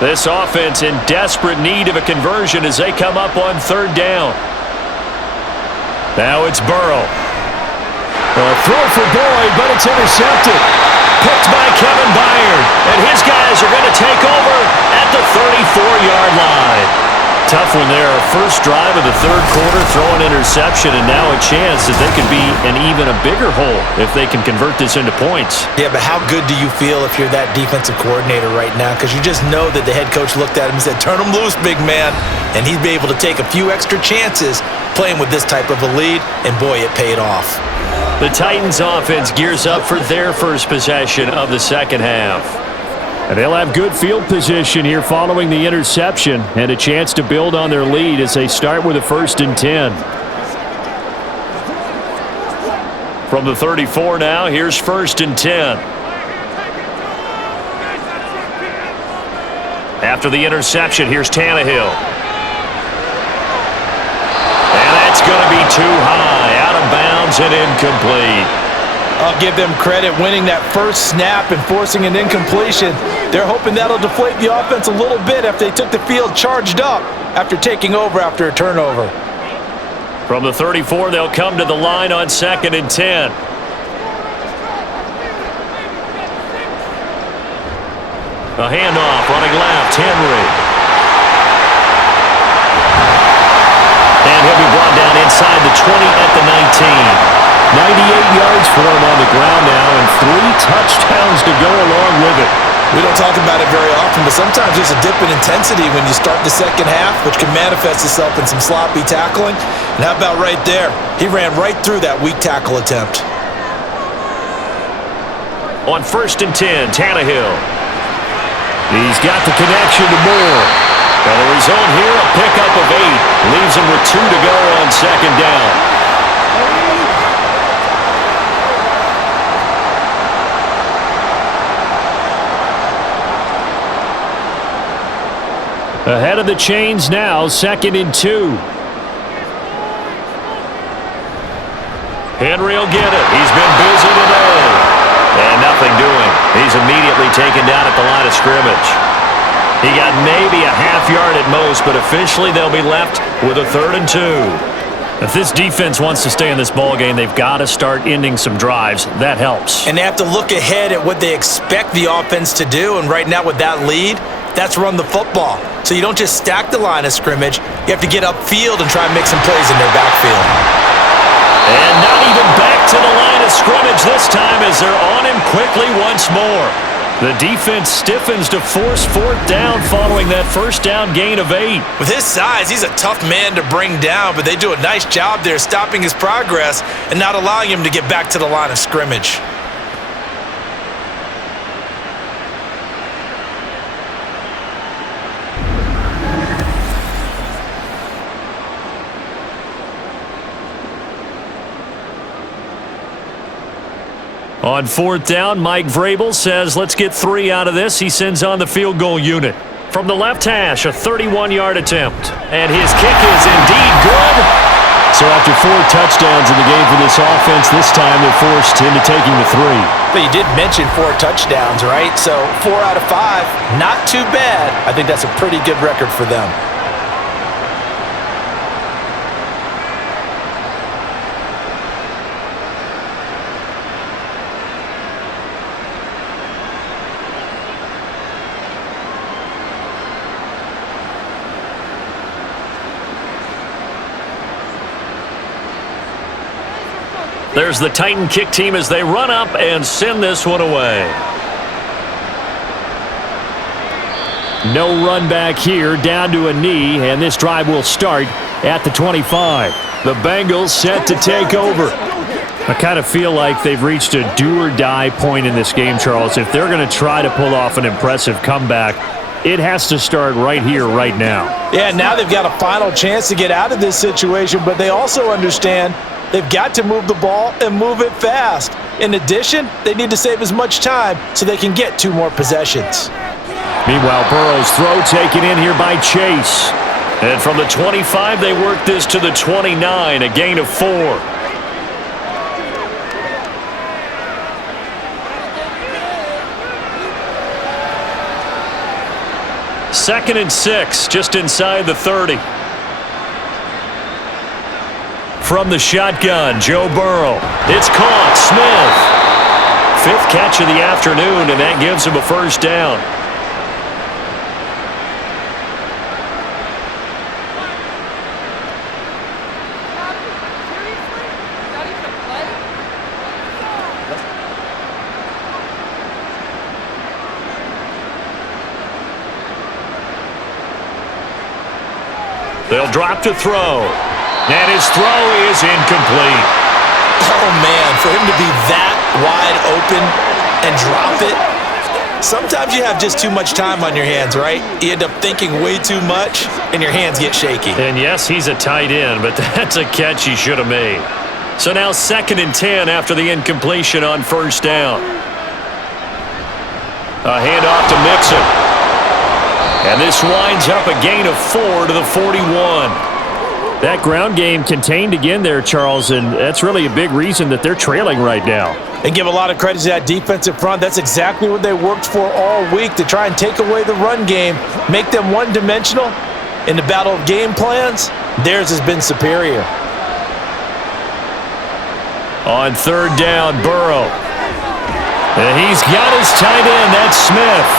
This offense in desperate need of a conversion as they come up on third down. Now it's Burrow. A throw for Boyd, but it's intercepted. Picked by Kevin Byard, and his guys are going to take over at the 34-yard line. Tough one there. First drive of the third quarter, throw an interception, and now a chance that they could be in even a bigger hole if they can convert this into points. Yeah, but how good do you feel if you're that defensive coordinator right now? Because you just know that the head coach looked at him and said, turn him loose, big man. And he'd be able to take a few extra chances playing with this type of a lead, and boy, it paid off. The Titans offense gears up for their first possession of the second half. And they'll have good field position here following the interception and a chance to build on their lead as they start with a 1st and 10. From the 34 now, here's 1st and 10. After the interception, here's Tannehill. And that's going to be too high, out of bounds and incomplete. I'll give them credit winning that first snap and forcing an incompletion. They're hoping that'll deflate the offense a little bit after they took the field charged up after taking over after a turnover. From the 34, they'll come to the line on 2nd and 10. A handoff running left, Henry. And he'll be brought down inside the 20 at the 19. 98 yards for him on the ground now and 3 touchdowns to go along with it. We don't talk about it very often, but sometimes there's a dip in intensity when you start the second half, which can manifest itself in some sloppy tackling. And how about right there? He ran right through that weak tackle attempt. On 1st and 10, Tannehill. He's got the connection to Moore. And the result here, a pickup of 8. Leaves him with 2 to go on 2nd down. Ahead of the chains now, 2nd and 2. Henry will get it. He's been busy today. And nothing doing. He's immediately taken down at the line of scrimmage. He got maybe a half yard at most, but officially they'll be left with a 3rd and 2. If this defense wants to stay in this ballgame, they've got to start ending some drives. That helps. And they have to look ahead at what they expect the offense to do. And right now with that lead, that's run the football. So you don't just stack the line of scrimmage. You have to get upfield and try and make some plays in their backfield. And not even back to the line of scrimmage this time as they're on him quickly once more. The defense stiffens to force 4th down following that 1st down gain of 8. With his size, he's a tough man to bring down, but they do a nice job there stopping his progress and not allowing him to get back to the line of scrimmage. On 4th down, Mike Vrabel says, let's get 3 out of this. He sends on the field goal unit. From the left hash, a 31-yard attempt. And his kick is indeed good. So after 4 touchdowns in the game for this offense, this time they're forced into taking the 3. But you did mention 4 touchdowns, right? So 4 out of 5, not too bad. I think that's a pretty good record for them. There's the Titan kick team as they run up and send this one away. No run back here, down to a knee, and this drive will start at the 25. The Bengals set to take over. I kind of feel like they've reached a do-or-die point in this game, Charles. If they're going to try to pull off an impressive comeback, it has to start right here, right now. Yeah, now they've got a final chance to get out of this situation, but they also understand they've got to move the ball and move it fast. In addition, they need to save as much time so they can get 2 more possessions. Meanwhile, Burrow's throw taken in here by Chase. And from the 25, they work this to the 29, a gain of 4. Second and 6, just inside the 30. From the shotgun, Joe Burrow. It's caught. Smith. 5th catch of the afternoon, and that gives him a 1st down. They'll drop to throw. And his throw is incomplete. Oh, man, for him to be that wide open and drop it. Sometimes you have just too much time on your hands, right? You end up thinking way too much, and your hands get shaky. And yes, he's a tight end, but that's a catch he should have made. So now 2nd and 10 after the incompletion on 1st down. A handoff to Mixon. And this winds up a gain of 4 to the 41. That ground game contained again there, Charles, and that's really a big reason that they're trailing right now. And give a lot of credit to that defensive front. That's exactly what they worked for all week, to try and take away the run game, make them one-dimensional. In the battle of game plans, theirs has been superior. On third down, Burrow. And he's got his tight end. That's Smith.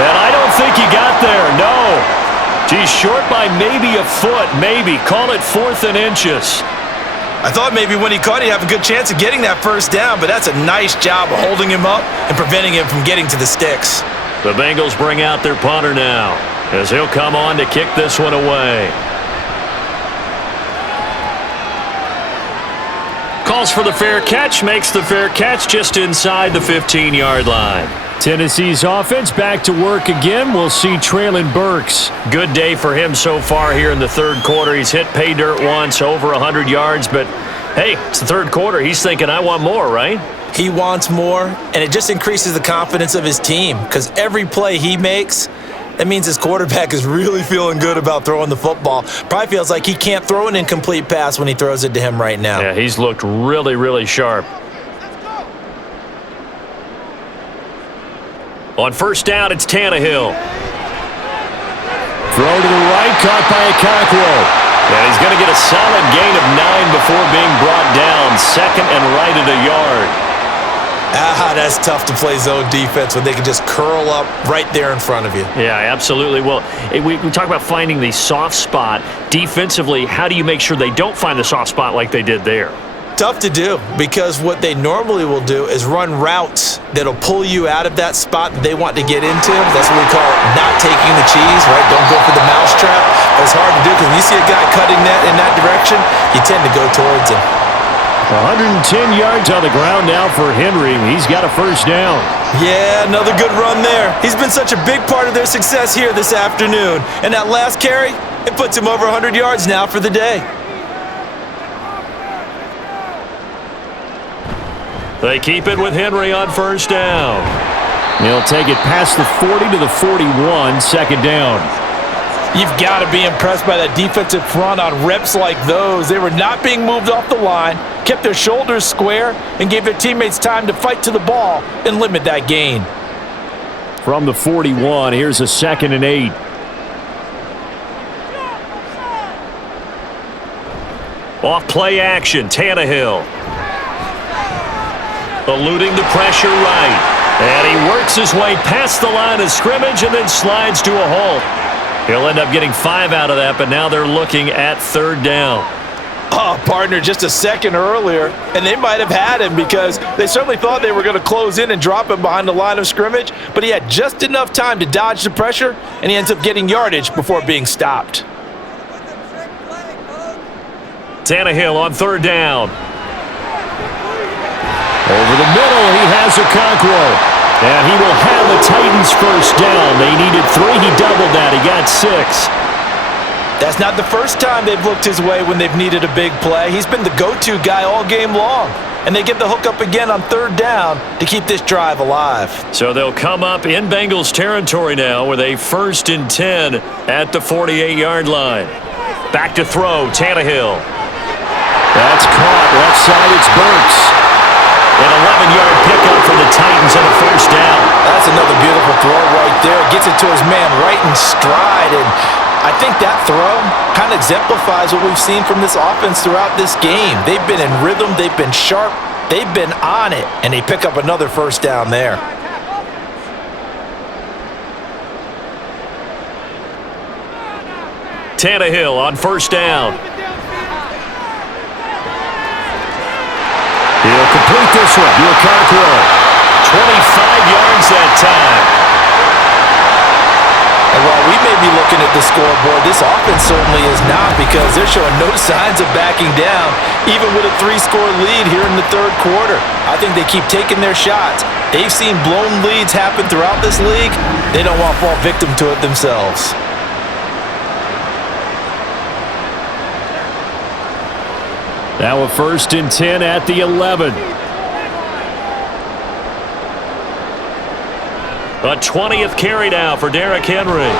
And I don't think he got there. No. He's short by maybe a foot, maybe. Call it 4th and inches. I thought maybe when he caught it, he'd have a good chance of getting that first down, but that's a nice job of holding him up and preventing him from getting to the sticks. The Bengals bring out their punter now, as he'll come on to kick this one away. Calls for the fair catch, makes the fair catch just inside the 15-yard line. Tennessee's offense back to work again. We'll see Traylon Burks. Good day for him so far here in the third quarter. He's hit pay dirt once, over 100 yards, but hey, it's the third quarter. He's thinking, I want more, right? He wants more, and it just increases the confidence of his team, because every play he makes, that means his quarterback is really feeling good about throwing the football. Probably feels like he can't throw an incomplete pass when he throws it to him right now. Yeah, he's looked really, really sharp. On first down, it's Tannehill. Throw to the right, caught by Okonkwo. And he's going to get a solid gain of 9 before being brought down. Second and right at a yard. That's tough to play zone defense when they can just curl up right there in front of you. Yeah, absolutely. Well, we talk about finding the soft spot. Defensively, how do you make sure they don't find the soft spot like they did there? Tough to do, because what they normally will do is run routes that'll pull you out of that spot that they want to get into. That's what we call not taking the cheese, right? Don't go for the mousetrap. But it's hard to do, because when you see a guy cutting that in that direction, you tend to go towards him. 110 yards on the ground now for Henry. He's got a first down. Yeah, another good run there. He's been such a big part of their success here this afternoon. And that last carry, it puts him over 100 yards now for the day. They keep it with Henry on first down. He'll take it past the 40 to the 41, second down. You've got to be impressed by that defensive front on reps like those. They were not being moved off the line, kept their shoulders square, and gave their teammates time to fight to the ball and limit that gain. From the 41, here's a 2nd and 8. Off play action, Tannehill. Eluding the pressure right. And he works his way past the line of scrimmage and then slides to a halt. He'll end up getting 5 out of that, but now they're looking at third down. Oh, partner, just a second earlier, and they might have had him, because they certainly thought they were going to close in and drop him behind the line of scrimmage, but he had just enough time to dodge the pressure, and he ends up getting yardage before being stopped. Tannehill on third down. Over the middle, he has Okonkwo. And he will have the Titans first down. They needed 3. He doubled that. He got 6. That's not the first time they've looked his way when they've needed a big play. He's been the go-to guy all game long. And they get the hook up again on third down to keep this drive alive. So they'll come up in Bengals territory now with a 1st and 10 at the 48-yard line. Back to throw, Tannehill. That's caught. Left side, it's Burks. An 11-yard pickup for the Titans and a first down. That's another beautiful throw right there. Gets it to his man right in stride. And I think that throw kind of exemplifies what we've seen from this offense throughout this game. They've been in rhythm. They've been sharp. They've been on it. And they pick up another first down there. Tannehill on first down. He'll complete this one. Okonkwo. 25 yards that time. And while we may be looking at the scoreboard, this offense certainly is not, because they're showing no signs of backing down, even with a 3-score lead here in the third quarter. I think they keep taking their shots. They've seen blown leads happen throughout this league. They don't want to fall victim to it themselves. Now a 1st and 10 at the 11. A 20th carry now for Derrick Henry.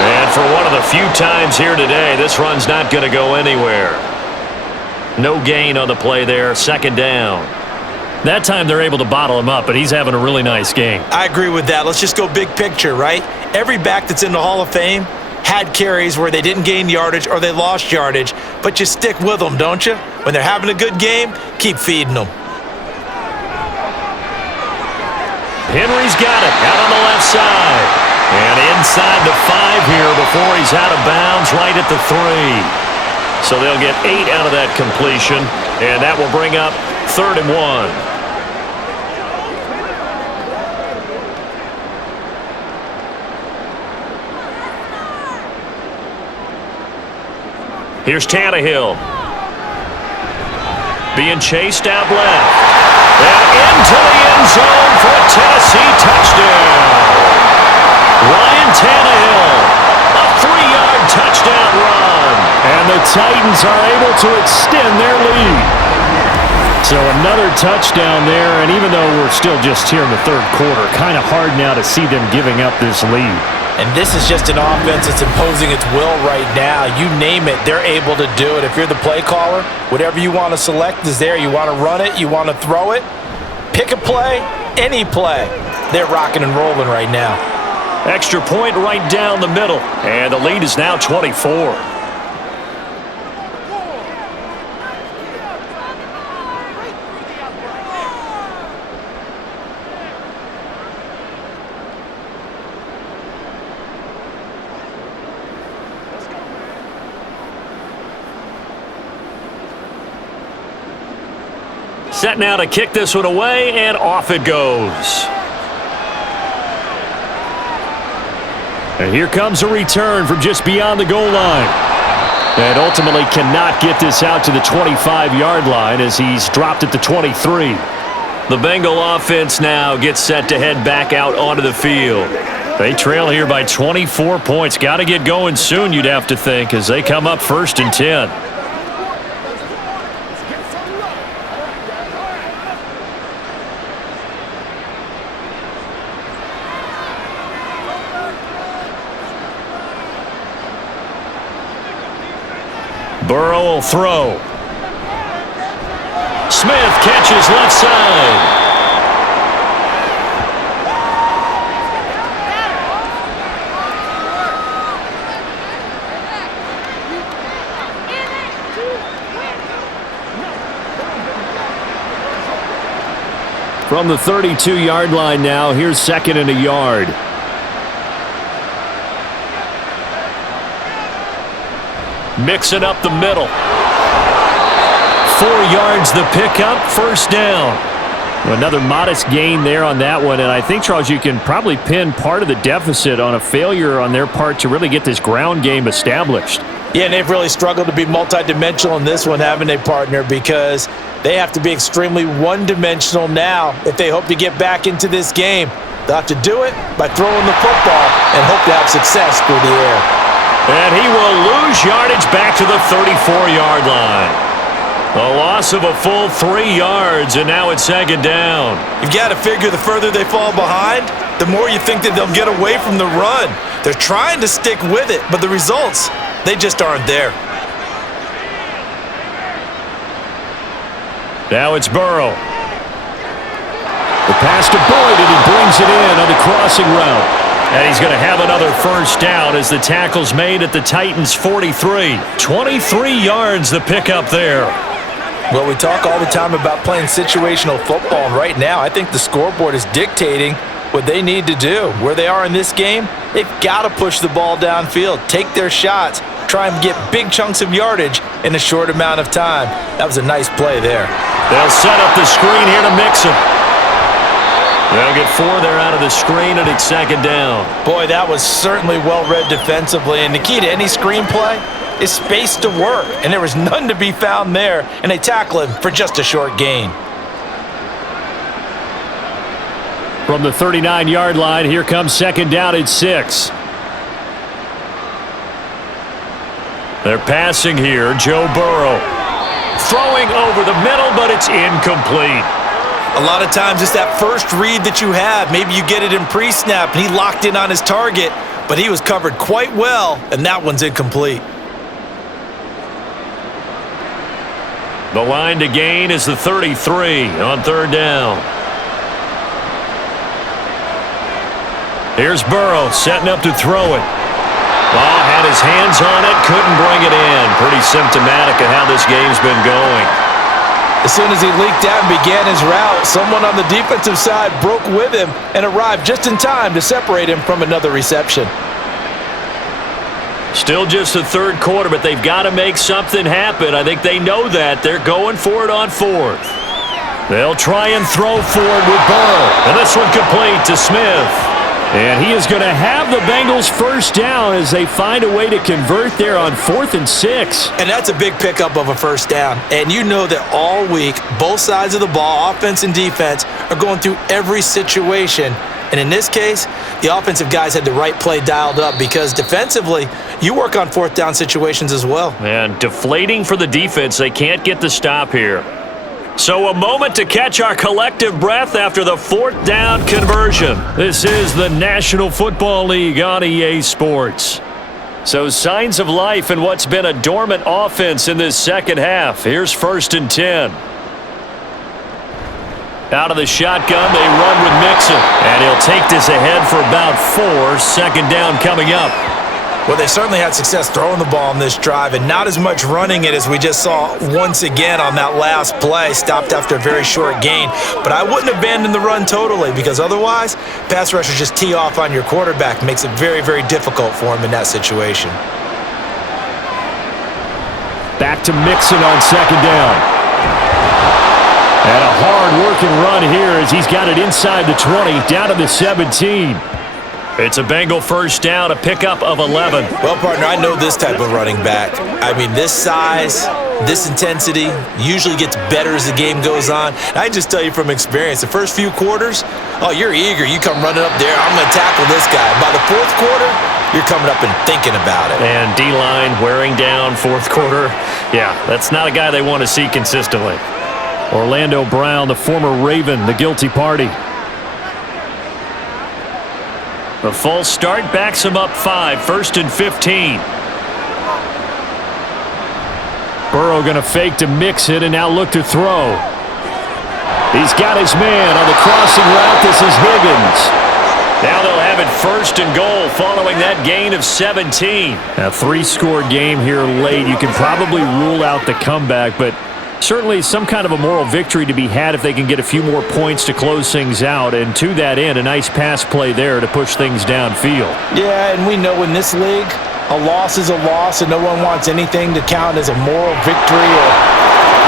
And for one of the few times here today, this run's not going to go anywhere. No gain on the play there, second down. That time they're able to bottle him up, but he's having a really nice game. I agree with that. Let's just go big picture, right? Every back that's in the Hall of Fame had carries where they didn't gain yardage or they lost yardage, but you stick with them, don't you? When they're having a good game, keep feeding them. Henry's got it out on the left side. And inside the 5 here before he's out of bounds, right at the 3. So they'll get 8 out of that completion, and that will bring up 3rd and 1. Here's Tannehill. Being chased out left. And into the end zone for a Tennessee touchdown. Ryan Tannehill, a 3-yard touchdown run. And the Titans are able to extend their lead. So another touchdown there, and even though we're still just here in the third quarter, kind of hard now to see them giving up this lead. And this is just an offense that's imposing its will right now. You name it, they're able to do it. If you're the play caller, whatever you want to select is there. You want to run it, you want to throw it, pick a play, any play. They're rocking and rolling right now. Extra point right down the middle, and the lead is now 24. Set now to kick this one away, and off it goes. And here comes a return from just beyond the goal line. And ultimately cannot get this out to the 25-yard line as he's dropped at the 23. The Bengal offense now gets set to head back out onto the field. They trail here by 24 points. Got to get going soon, you'd have to think, as they come up 1st and 10. Burrow will throw. Smith catches left side. From the 32-yard line now, here's 2nd and a yard. Mixing up the middle. 4 yards the pickup, 1st down. Another modest gain there on that one, and I think, Charles, you can probably pin part of the deficit on a failure on their part to really get this ground game established. Yeah, and they've really struggled to be multidimensional in this one, haven't they, partner? Because they have to be extremely one-dimensional now if they hope to get back into this game. They'll have to do it by throwing the football and hope to have success through the air. And he will lose yardage back to the 34-yard line. A loss of a full 3 yards, and now it's 2nd down. You've got to figure the further they fall behind, the more you think that they'll get away from the run. They're trying to stick with it, but the results, they just aren't there. Now it's Burrow. The pass to Boyd, and he brings it in on the crossing route. And he's going to have another 1st down as the tackle's made at the Titans' 43. 23 yards the pickup there. Well, we talk all the time about playing situational football, and right now I think the scoreboard is dictating what they need to do. Where they are in this game, they've got to push the ball downfield, take their shots, try and get big chunks of yardage in a short amount of time. That was a nice play there. They'll set up the screen here to mix him. They'll get 4 there out of the screen, and it's 2nd down. Boy, that was certainly well-read defensively, and the key to any screenplay is space to work, and there was none to be found there, and they tackle him for just a short gain. From the 39-yard line, here comes 2nd down at 6. They're passing here, Joe Burrow. Throwing over the middle, but it's incomplete. A lot of times it's that first read that you have. Maybe you get it in pre-snap and he locked in on his target, but he was covered quite well, and that one's incomplete. The line to gain is the 33 on third down. Here's Burrow setting up to throw it. Ball had his hands on it, couldn't bring it in. Pretty symptomatic of how this game's been going. As soon as he leaked out and began his route, someone on the defensive side broke with him and arrived just in time to separate him from another reception. Still just the third quarter, but they've got to make something happen. I think they know that. They're going for it on fourth. They'll try and throw for it with Burrow. And this one complete to Smith. And he is going to have the Bengals first down as they find a way to convert there on 4th and 6. And that's a big pickup of a first down. And you know that all week, both sides of the ball, offense and defense, are going through every situation. And in this case, the offensive guys had the right play dialed up because defensively, you work on 4th down situations as well. And deflating for the defense. They can't get the stop here. So a moment to catch our collective breath after the 4th down conversion. This is the National Football League on EA Sports. So signs of life in what's been a dormant offense in this second half. Here's 1st and 10. Out of the shotgun, they run with Mixon. And he'll take this ahead for about 4. Second down coming up. Well, they certainly had success throwing the ball on this drive and not as much running it as we just saw once again on that last play, stopped after a very short gain. But I wouldn't abandon the run totally because otherwise, pass rushers just tee off on your quarterback. Makes it very, very difficult for him in that situation. Back to Mixon on second down. And a hard-working run here as he's got it inside the 20, down to the 17. It's a Bengal first down, a pickup of 11. Well, partner, I know this type of running back. I mean, this size, this intensity usually gets better as the game goes on. And I just tell you from experience, the first few quarters, oh, you're eager. You come running up there, I'm going to tackle this guy. By the 4th quarter, you're coming up and thinking about it. And D-line wearing down 4th quarter. Yeah, that's not a guy they want to see consistently. Orlando Brown, the former Raven, the guilty party. The false start backs him up 5, 1st and 15. Burrow going to fake to mix it and now look to throw. He's got his man on the crossing route. This is Higgins. Now they'll have it 1st and goal following that gain of 17. A 3-score game here late. You can probably rule out the comeback, but certainly some kind of a moral victory to be had if they can get a few more points to close things out. And to that end, a nice pass play there to push things downfield. Yeah, and we know in this league, a loss is a loss, and no one wants anything to count as a moral victory.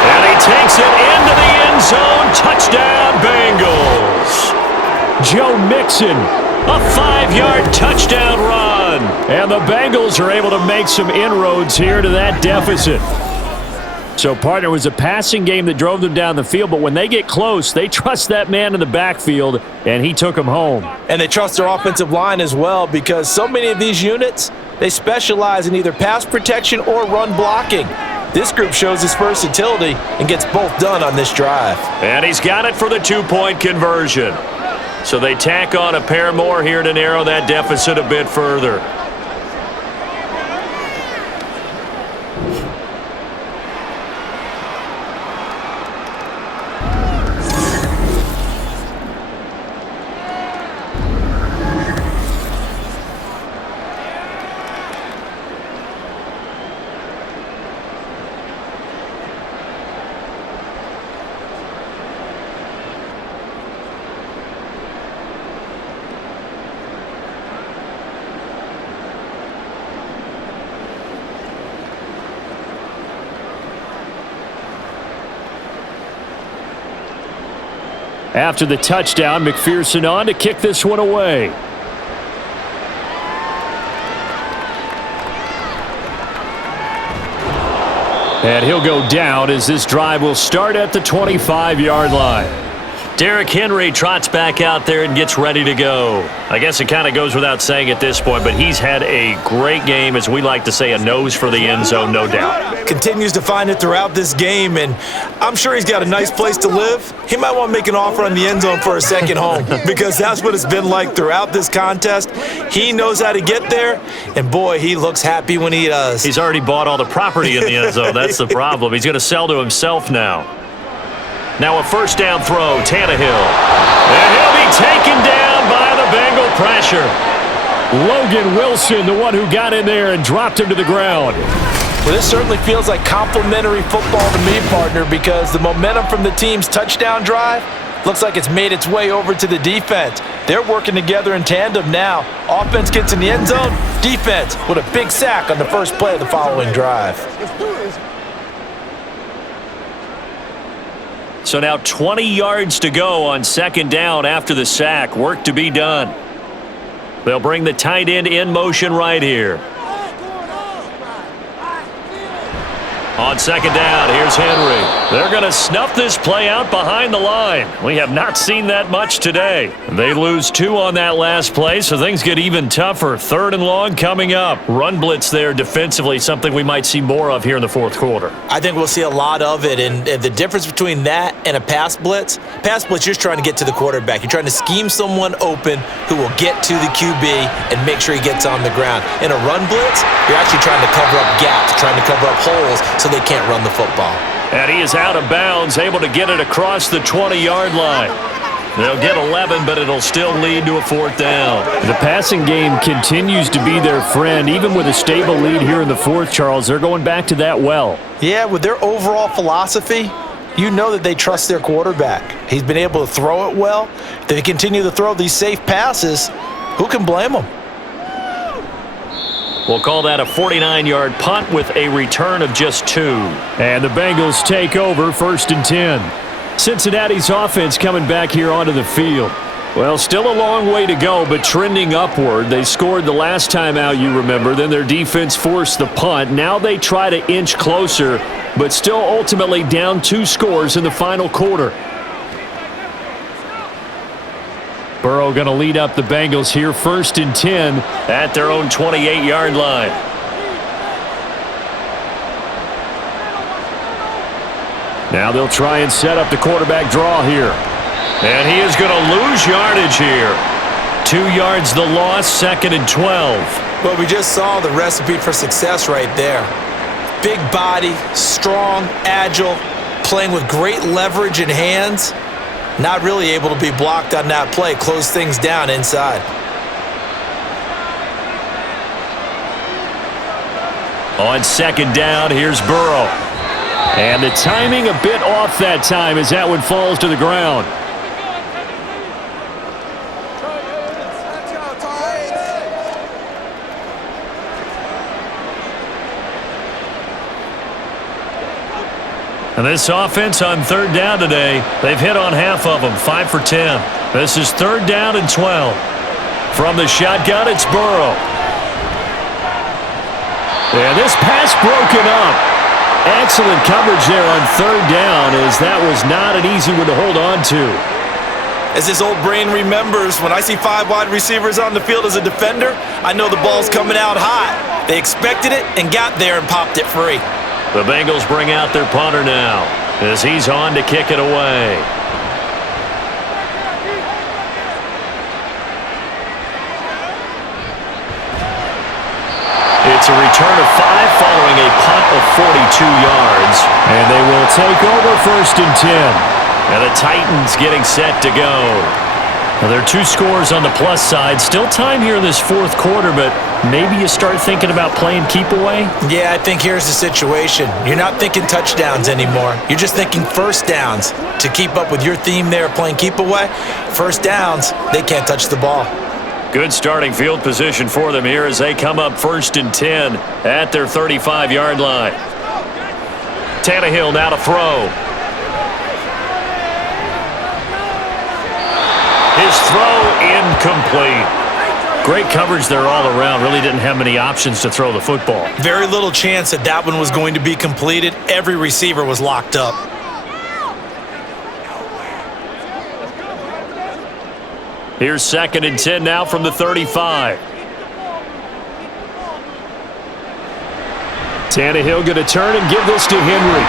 And he takes it into the end zone. Touchdown, Bengals. Joe Mixon, a 5-yard touchdown run. And the Bengals are able to make some inroads here to that deficit. So, partner, it was a passing game that drove them down the field, but when they get close, they trust that man in the backfield, and he took them home. And they trust their offensive line as well because so many of these units, they specialize in either pass protection or run blocking. This group shows his versatility and gets both done on this drive. And he's got it for the 2-point conversion. So they tack on a pair more here to narrow that deficit a bit further. After the touchdown, McPherson on to kick this one away. And he'll go down as this drive will start at the 25-yard line. Derrick Henry trots back out there and gets ready to go. I guess it kind of goes without saying at this point, but he's had a great game, as we like to say, a nose for the end zone, no doubt. Continues to find it throughout this game, and I'm sure he's got a nice place to live. He might want to make an offer on the end zone for a second home because that's what it's been like throughout this contest. He knows how to get there, and boy, he looks happy when he does. He's already bought all the property in the end zone. That's the problem. He's going to sell to himself now. Now a first down throw, Tannehill. And he'll be taken down by the Bengal pressure. Logan Wilson, the one who got in there and dropped him to the ground. Well, this certainly feels like complimentary football to me, partner, because the momentum from the team's touchdown drive looks like it's made its way over to the defense. They're working together in tandem now. Offense gets in the end zone. Defense with a big sack on the first play of the following drive. So now 20 yards to go on second down after the sack. Work to be done. They'll bring the tight end in motion right here. On second down, here's Henry. They're going to snuff this play out behind the line. We have not seen that much today. They lose 2 on that last play, so things get even tougher. Third and long coming up. Run blitz there defensively, something we might see more of here in the fourth quarter. I think we'll see a lot of it, and the difference between that and a pass blitz, you're just trying to get to the quarterback. You're trying to scheme someone open who will get to the QB and make sure he gets on the ground. In a run blitz, you're actually trying to cover up gaps, trying to cover up holes so they can't run the football. And he is out of bounds, able to get it across the 20-yard line. They'll get 11, but it'll still lead to a fourth down. The passing game continues to be their friend. Even with a stable lead here in the fourth, Charles, they're going back to that well. Yeah, with their overall philosophy, you know that they trust their quarterback. He's been able to throw it well. If they continue to throw these safe passes, who can blame them? We'll call that a 49-yard punt with a return of just 2. And the Bengals take over, 1st and 10. Cincinnati's offense coming back here onto the field. Well, still a long way to go, but trending upward. They scored the last time out, you remember. Then their defense forced the punt. Now they try to inch closer, but still ultimately down 2 scores in the final quarter. Burrow going to lead up the Bengals here, 1st and 10 at their own 28-yard line. Now they'll try and set up the quarterback draw here. And he is going to lose yardage here. 2 yards the loss, 2nd and 12. Well, we just saw the recipe for success right there. Big body, strong, agile, playing with great leverage in hands. Not really able to be blocked on that play. Close things down inside. On second down, here's Burrow. And the timing a bit off that time as that one falls to the ground. And this offense on third down today, they've hit on half of them, 5 for 10. This is 3rd down and 12. From the shotgun, it's Burrow. And this pass broken up. Excellent coverage there on 3rd down, as that was not an easy one to hold on to. As this old brain remembers, when I see 5 wide receivers on the field as a defender, I know the ball's coming out hot. They expected it and got there and popped it free. The Bengals bring out their punter now as he's on to kick it away. It's a return of 5 following a punt of 42 yards. And they will take over 1st and 10. And the Titans getting set to go. Well, there are 2 scores on the plus side. Still time here in this fourth quarter, but maybe you start thinking about playing keep away? Yeah, I think here's the situation. You're not thinking touchdowns anymore. You're just thinking first downs. To keep up with your theme there, playing keep away, first downs, they can't touch the ball. Good starting field position for them here as they come up 1st and 10 at their 35-yard line. Tannehill now to throw. His throw incomplete. Great coverage there all around. Really didn't have many options to throw the football. Very little chance that that one was going to be completed. Every receiver was locked up. Here's 2nd and 10 now from the 35. Tannehill going to turn and give this to Henry.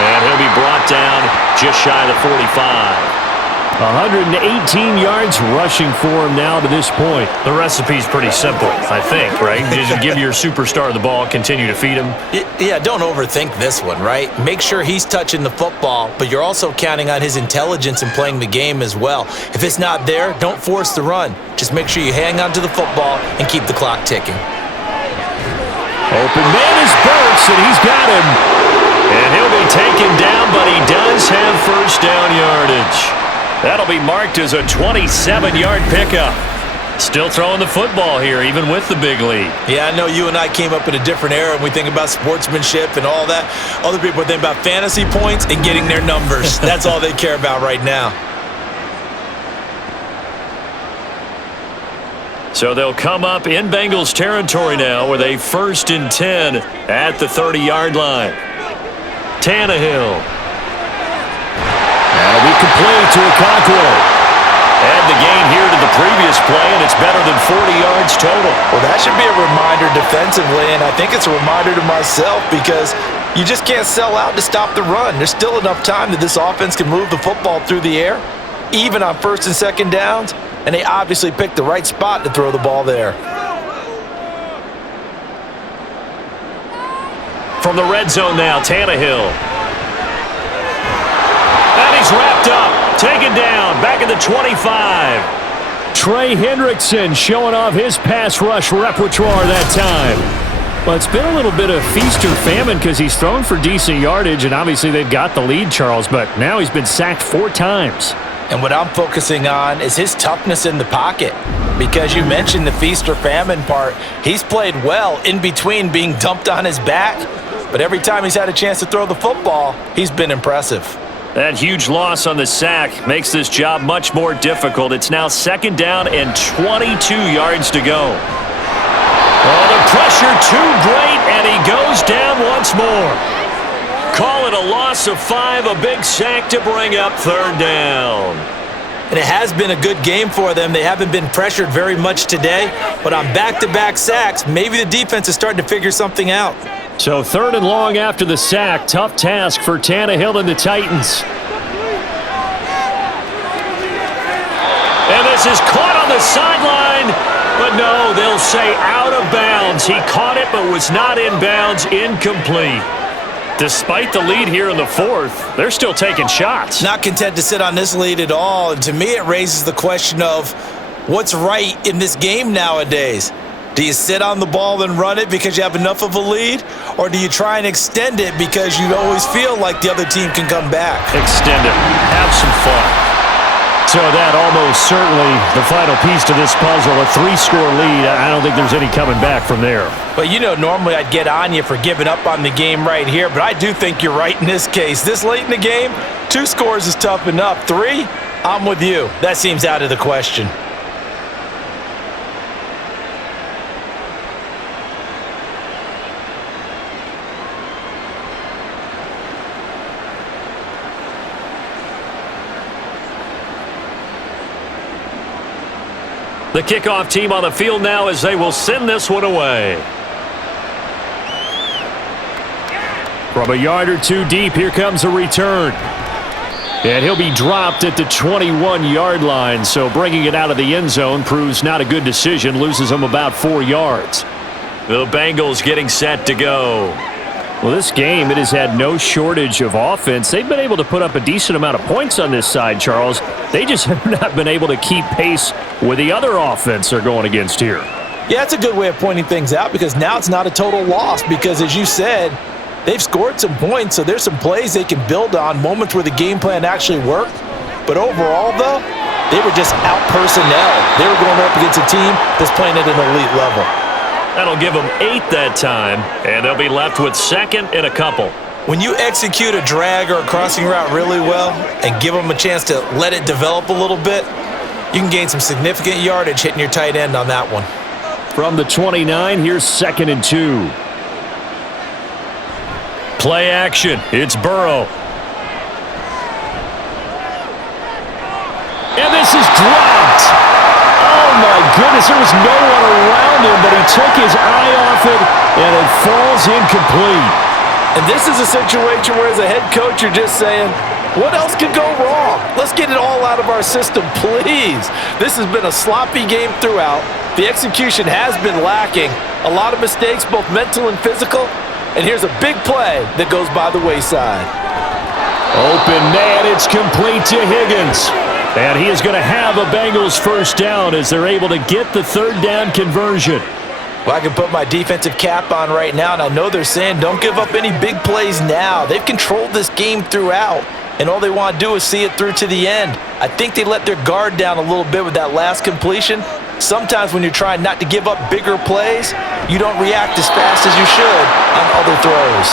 And he'll be brought down just shy of the 45. 118 yards rushing for him now to this point. The recipe's pretty simple, I think, right? You just give your superstar the ball, continue to feed him. Yeah, don't overthink this one, right? Make sure he's touching the football, but you're also counting on his intelligence in playing the game as well. If it's not there, don't force the run. Just make sure you hang on to the football and keep the clock ticking. Open man is Burks, and he's got him. And he'll be taken down, but he does have first down yardage. That'll be marked as a 27-yard pickup. Still throwing the football here, even with the big lead. Yeah, I know you and I came up in a different era, and we think about sportsmanship and all that. Other people think about fantasy points and getting their numbers. That's all they care about right now. So they'll come up in Bengals territory now with a 1st and 10 at the 30-yard line. Tannehill. That'll be complete to Okonkwo. Add the gain here to the previous play, and it's better than 40 yards total. Well, that should be a reminder defensively, and I think it's a reminder to myself because you just can't sell out to stop the run. There's still enough time that this offense can move the football through the air, even on 1st and 2nd downs, and they obviously picked the right spot to throw the ball there. From the red zone now, Tannehill. And he's wrapped up, taken down, back at the 25. Trey Hendrickson showing off his pass rush repertoire that time. Well, it's been a little bit of feast or famine because he's thrown for decent yardage, and obviously they've got the lead, Charles, but now he's been sacked 4 times. And what I'm focusing on is his toughness in the pocket. Because you mentioned the feast or famine part, he's played well in between being dumped on his back. But every time he's had a chance to throw the football, he's been impressive. That huge loss on the sack makes this job much more difficult. It's now 2nd down and 22 yards to go. Oh, the pressure too great, and he goes down once more. Call it a loss of 5, a big sack to bring up 3rd down. And it has been a good game for them. They haven't been pressured very much today, but on back-to-back sacks, maybe the defense is starting to figure something out. So 3rd and long after the sack. Tough task for Tannehill and the Titans. And this is caught on the sideline, but no, they'll say out of bounds. He caught it but was not in bounds, incomplete. Despite the lead here in the 4th, they're still taking shots. Not content to sit on this lead at all, and to me it raises the question of what's right in this game nowadays. Do you sit on the ball and run it because you have enough of a lead? Or do you try and extend it because you always feel like the other team can come back? Extend it. Have some fun. So that almost certainly the final piece to this puzzle, a 3-score lead. I don't think there's any coming back from there. But you know, normally I'd get on you for giving up on the game right here, but I do think you're right in this case. This late in the game, 2 scores is tough enough. 3, I'm with you. That seems out of the question. The kickoff team on the field now as they will send this one away. From a yard or 2 deep, here comes a return. And he'll be dropped at the 21-yard line, so bringing it out of the end zone proves not a good decision, loses him about 4 yards. The Bengals getting set to go. Well, this game, it has had no shortage of offense. They've been able to put up a decent amount of points on this side, Charles. They just have not been able to keep pace with the other offense they're going against here. Yeah, that's a good way of pointing things out because now it's not a total loss because, as you said, they've scored some points, so there's some plays they can build on, moments where the game plan actually worked. But overall, though, they were just out-personnel. They were going up against a team that's playing at an elite level. That'll give them 8 that time, and they'll be left with 2nd and a couple. When you execute a drag or a crossing route really well and give them a chance to let it develop a little bit, you can gain some significant yardage hitting your tight end on that one. From the 29, here's 2nd and 2. Play action. It's Burrow. And this is dropped. goodness, there was no one around him, but he took his eye off it, and it falls incomplete. And this is a situation where as a head coach, you're just saying, what else could go wrong? Let's get it all out of our system, please. This has been a sloppy game throughout. The execution has been lacking. A lot of mistakes, both mental and physical. And here's a big play that goes by the wayside. Open man, it's complete to Higgins. And he is going to have a Bengals first down as they're able to get the third down conversion. Well, I can put my defensive cap on right now, and I know they're saying don't give up any big plays now. They've controlled this game throughout, and all they want to do is see it through to the end. I think they let their guard down a little bit with that last completion. Sometimes when you're trying not to give up bigger plays, you don't react as fast as you should on other throws.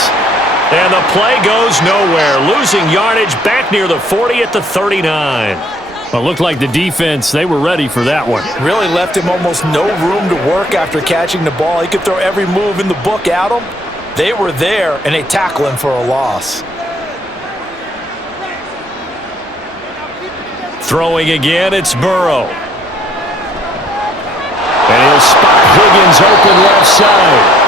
And the play goes nowhere, losing yardage back near the 40 at the 39. Well, it looked like the defense, they were ready for that one. Really left him almost no room to work after catching the ball. He could throw every move in the book at him. They were there, and they tackle him for a loss. Throwing again, it's Burrow. And he'll spot Higgins open left side.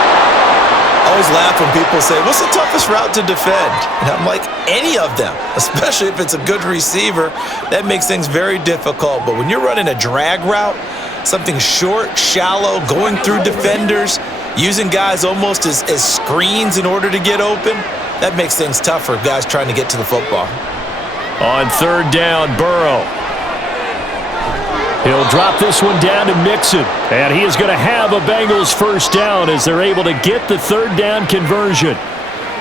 I always laugh when people say, what's the toughest route to defend? And I'm like, any of them, especially if it's a good receiver. That makes things very difficult. But when you're running a drag route, something short, shallow, going through defenders, using guys almost as screens in order to get open, that makes things tough for guys trying to get to the football. On third down, Burrow. He'll drop this one down to Mixon. And he is going to have a Bengals first down as they're able to get the third down conversion.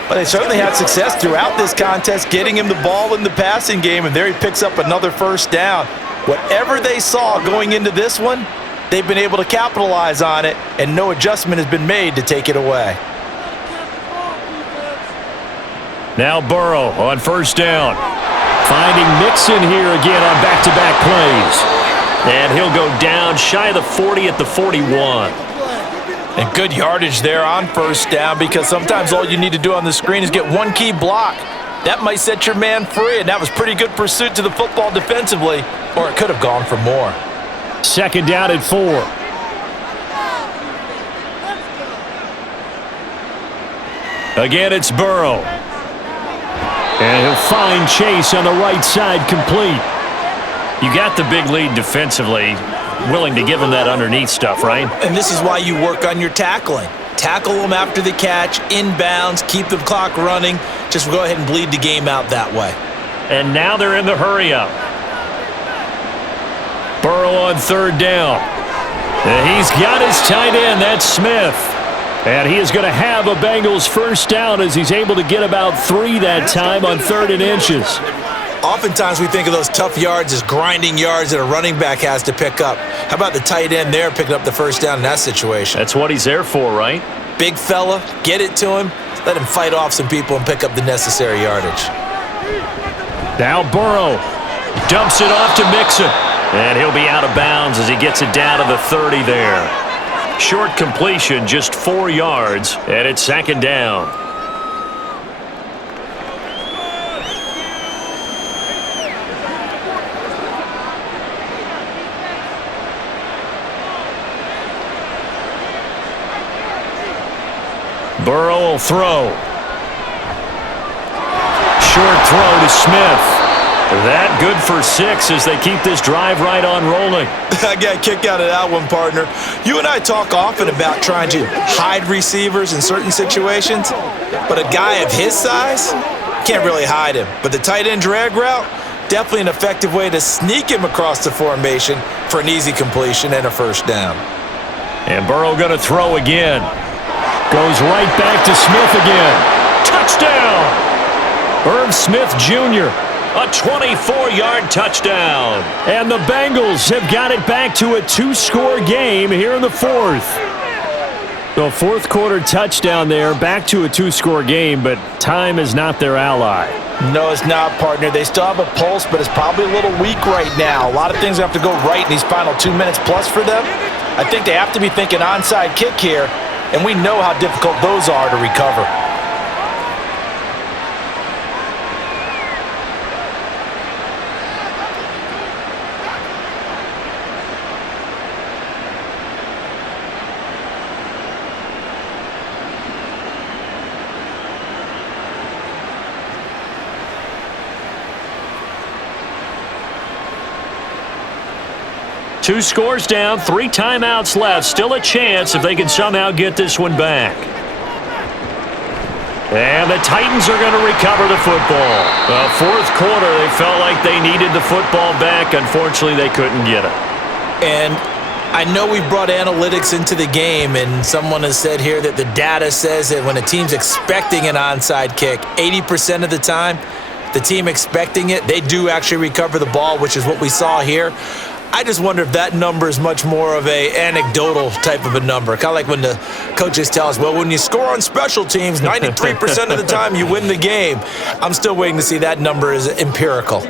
But they certainly had success throughout this contest, getting him the ball in the passing game, and there he picks up another first down. Whatever they saw going into this one, they've been able to capitalize on it, and no adjustment has been made to take it away. Now Burrow on first down. Finding Mixon here again on back-to-back plays. And he'll go down shy of the 40 at the 41. And good yardage there on first down, because sometimes all you need to do on the screen is get one key block. That might set your man free, and that was pretty good pursuit to the football defensively, or it could have gone for more. Second down at 4. Again, it's Burrow. And he'll find Chase on the right side, complete. You got the big lead defensively, willing to give him that underneath stuff, right? And this is why you work on your tackling. Tackle them after the catch, inbounds, keep the clock running. Just go ahead and bleed the game out that way. And now they're in the hurry-up. Burrow on third down. And he's got his tight end, that's Smith. And he is going to have a Bengals first down as he's able to get about 3 that time on 3rd and inches. Oftentimes we think of those tough yards as grinding yards that a running back has to pick up. How about the tight end there picking up the first down in that situation? That's what he's there for, right? Big fella, get it to him, let him fight off some people and pick up the necessary yardage. Now Burrow dumps it off to Mixon. And he'll be out of bounds as he gets it down to the 30 there. Short completion, just 4 yards, and it's second down. Burrow will throw. Short throw to Smith. That good for 6 as they keep this drive right on rolling. I got a kick out of that one, partner. You and I talk often about trying to hide receivers in certain situations, but a guy of his size can't really hide him. But the tight end drag route, definitely an effective way to sneak him across the formation for an easy completion and a first down. And Burrow going to throw again. Goes right back to Smith again. Touchdown! Irv Smith Jr., a 24-yard touchdown. And the Bengals have got it back to a 2-score game here in the 4th. The 4th quarter touchdown there, back to a 2-score game, but time is not their ally. No, it's not, partner. They still have a pulse, but it's probably a little weak right now. A lot of things have to go right in these final 2 minutes plus for them. I think they have to be thinking onside kick here, and we know how difficult those are to recover. 2 scores down, 3 timeouts left. Still a chance if they can somehow get this one back. And the Titans are going to recover the football. The fourth quarter, they felt like they needed the football back. Unfortunately, they couldn't get it. And I know we've brought analytics into the game, and someone has said here that the data says that when a team's expecting an onside kick, 80% of the time, the team expecting it, they do actually recover the ball, which is what we saw here. I just wonder if that number is much more of a anecdotal type of a number. Kind of like when the coaches tell us, well, when you score on special teams, 93% of the time you win the game. I'm still waiting to see that number is empirical.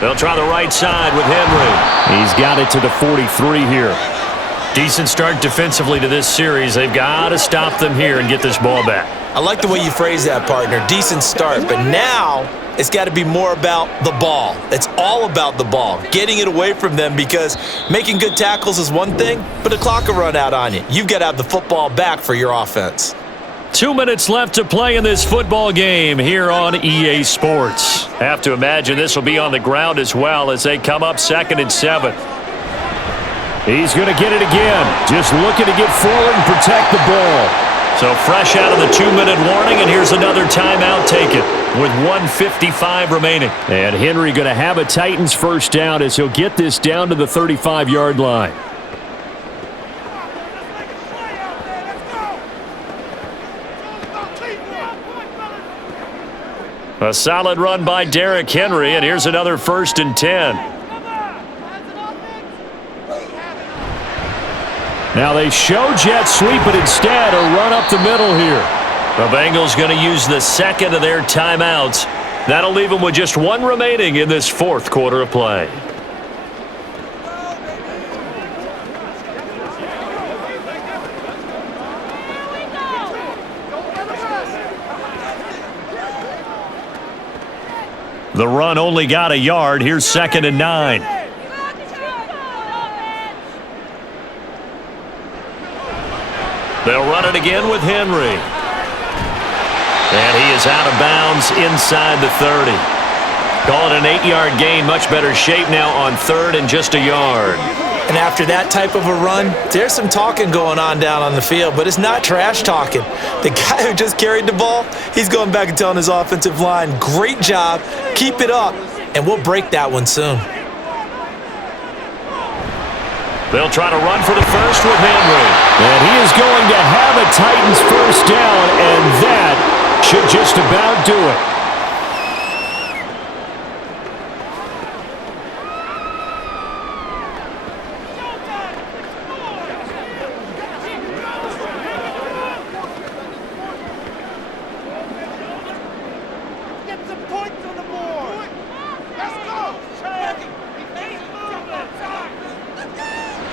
They'll try the right side with Henry. He's got it to the 43 here. Decent start defensively to this series. They've got to stop them here and get this ball back. I like the way you phrase that, partner. Decent start, but now it's got to be more about the ball. It's all about the ball, getting it away from them, because making good tackles is one thing, but the clock will run out on you. You've got to have the football back for your offense. 2 minutes left to play in this football game here on EA Sports. Have to imagine this will be on the ground as well as they come up 2nd and 7. He's going to get it again. Just looking to get forward and protect the ball. So fresh out of the 2-minute warning, and here's another timeout taken with 1:55 remaining. And Henry going to have a Titans first down as he'll get this down to the 35-yard line. A solid run by Derrick Henry, and here's another 1st and 10. Now they show jet sweep, but instead a run up the middle here. The Bengals going to use the 2nd of their timeouts. That'll leave them with just 1 remaining in this 4th quarter of play. The run only got a yard. Here's 2nd and 9. They'll run it again with Henry. And he is out of bounds inside the 30. Call it an 8-yard gain. Much better shape now on 3rd and just a yard. And after that type of a run, there's some talking going on down on the field, but it's not trash talking. The guy who just carried the ball, he's going back and telling his offensive line, great job, keep it up, and we'll break that one soon. They'll try to run for the first with Henry. And he is going to have a Titans first down, and that should just about do it.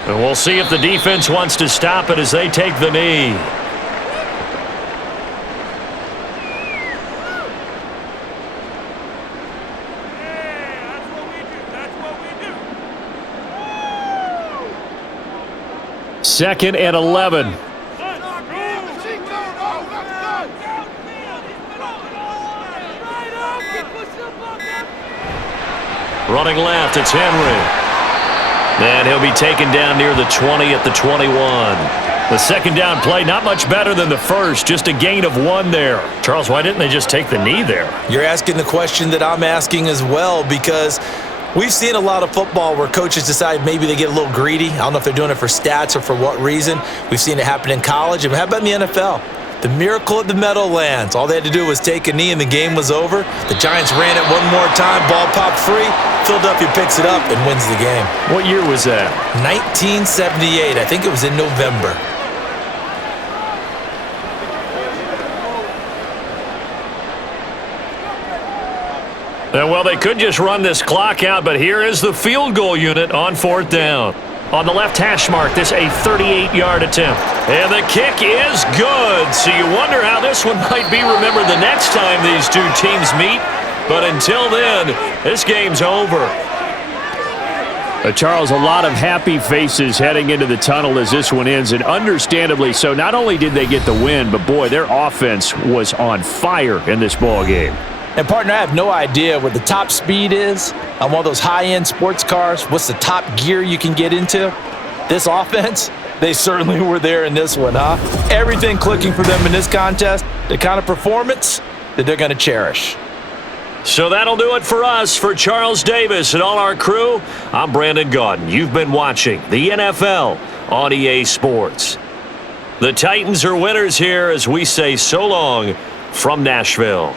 And we'll see if the defense wants to stop it as they take the knee. Second and 11. Running left, it's Henry. And he'll be taken down near the 20 at the 21. The second down play, not much better than the first, just a gain of 1 there. Charles, why didn't they just take the knee there? You're asking the question that I'm asking as well, because we've seen a lot of football where coaches decide maybe they get a little greedy. I don't know if they're doing it for stats or for what reason. We've seen it happen in college. And how about in the NFL? The miracle at the Meadowlands. All they had to do was take a knee and the game was over. The Giants ran it one more time. Ball popped free. Philadelphia picks it up and wins the game. What year was that? 1978. I think it was in November. Well, they could just run this clock out, but here is the field goal unit on 4th down. On the left hash mark, this a 38-yard attempt. And the kick is good. So you wonder how this one might be remembered the next time these two teams meet. But until then, this game's over. Charles, a lot of happy faces heading into the tunnel as this one ends, and understandably so. Not only did they get the win, but boy, their offense was on fire in this ball game. And, partner, I have no idea what the top speed is on one of those high-end sports cars. What's the top gear you can get into? This offense, they certainly were there in this one, huh? Everything clicking for them in this contest, the kind of performance that they're going to cherish. So that'll do it for us. For Charles Davis and all our crew, I'm Brandon Gaudin. You've been watching the NFL on EA Sports. The Titans are winners here as we say so long from Nashville.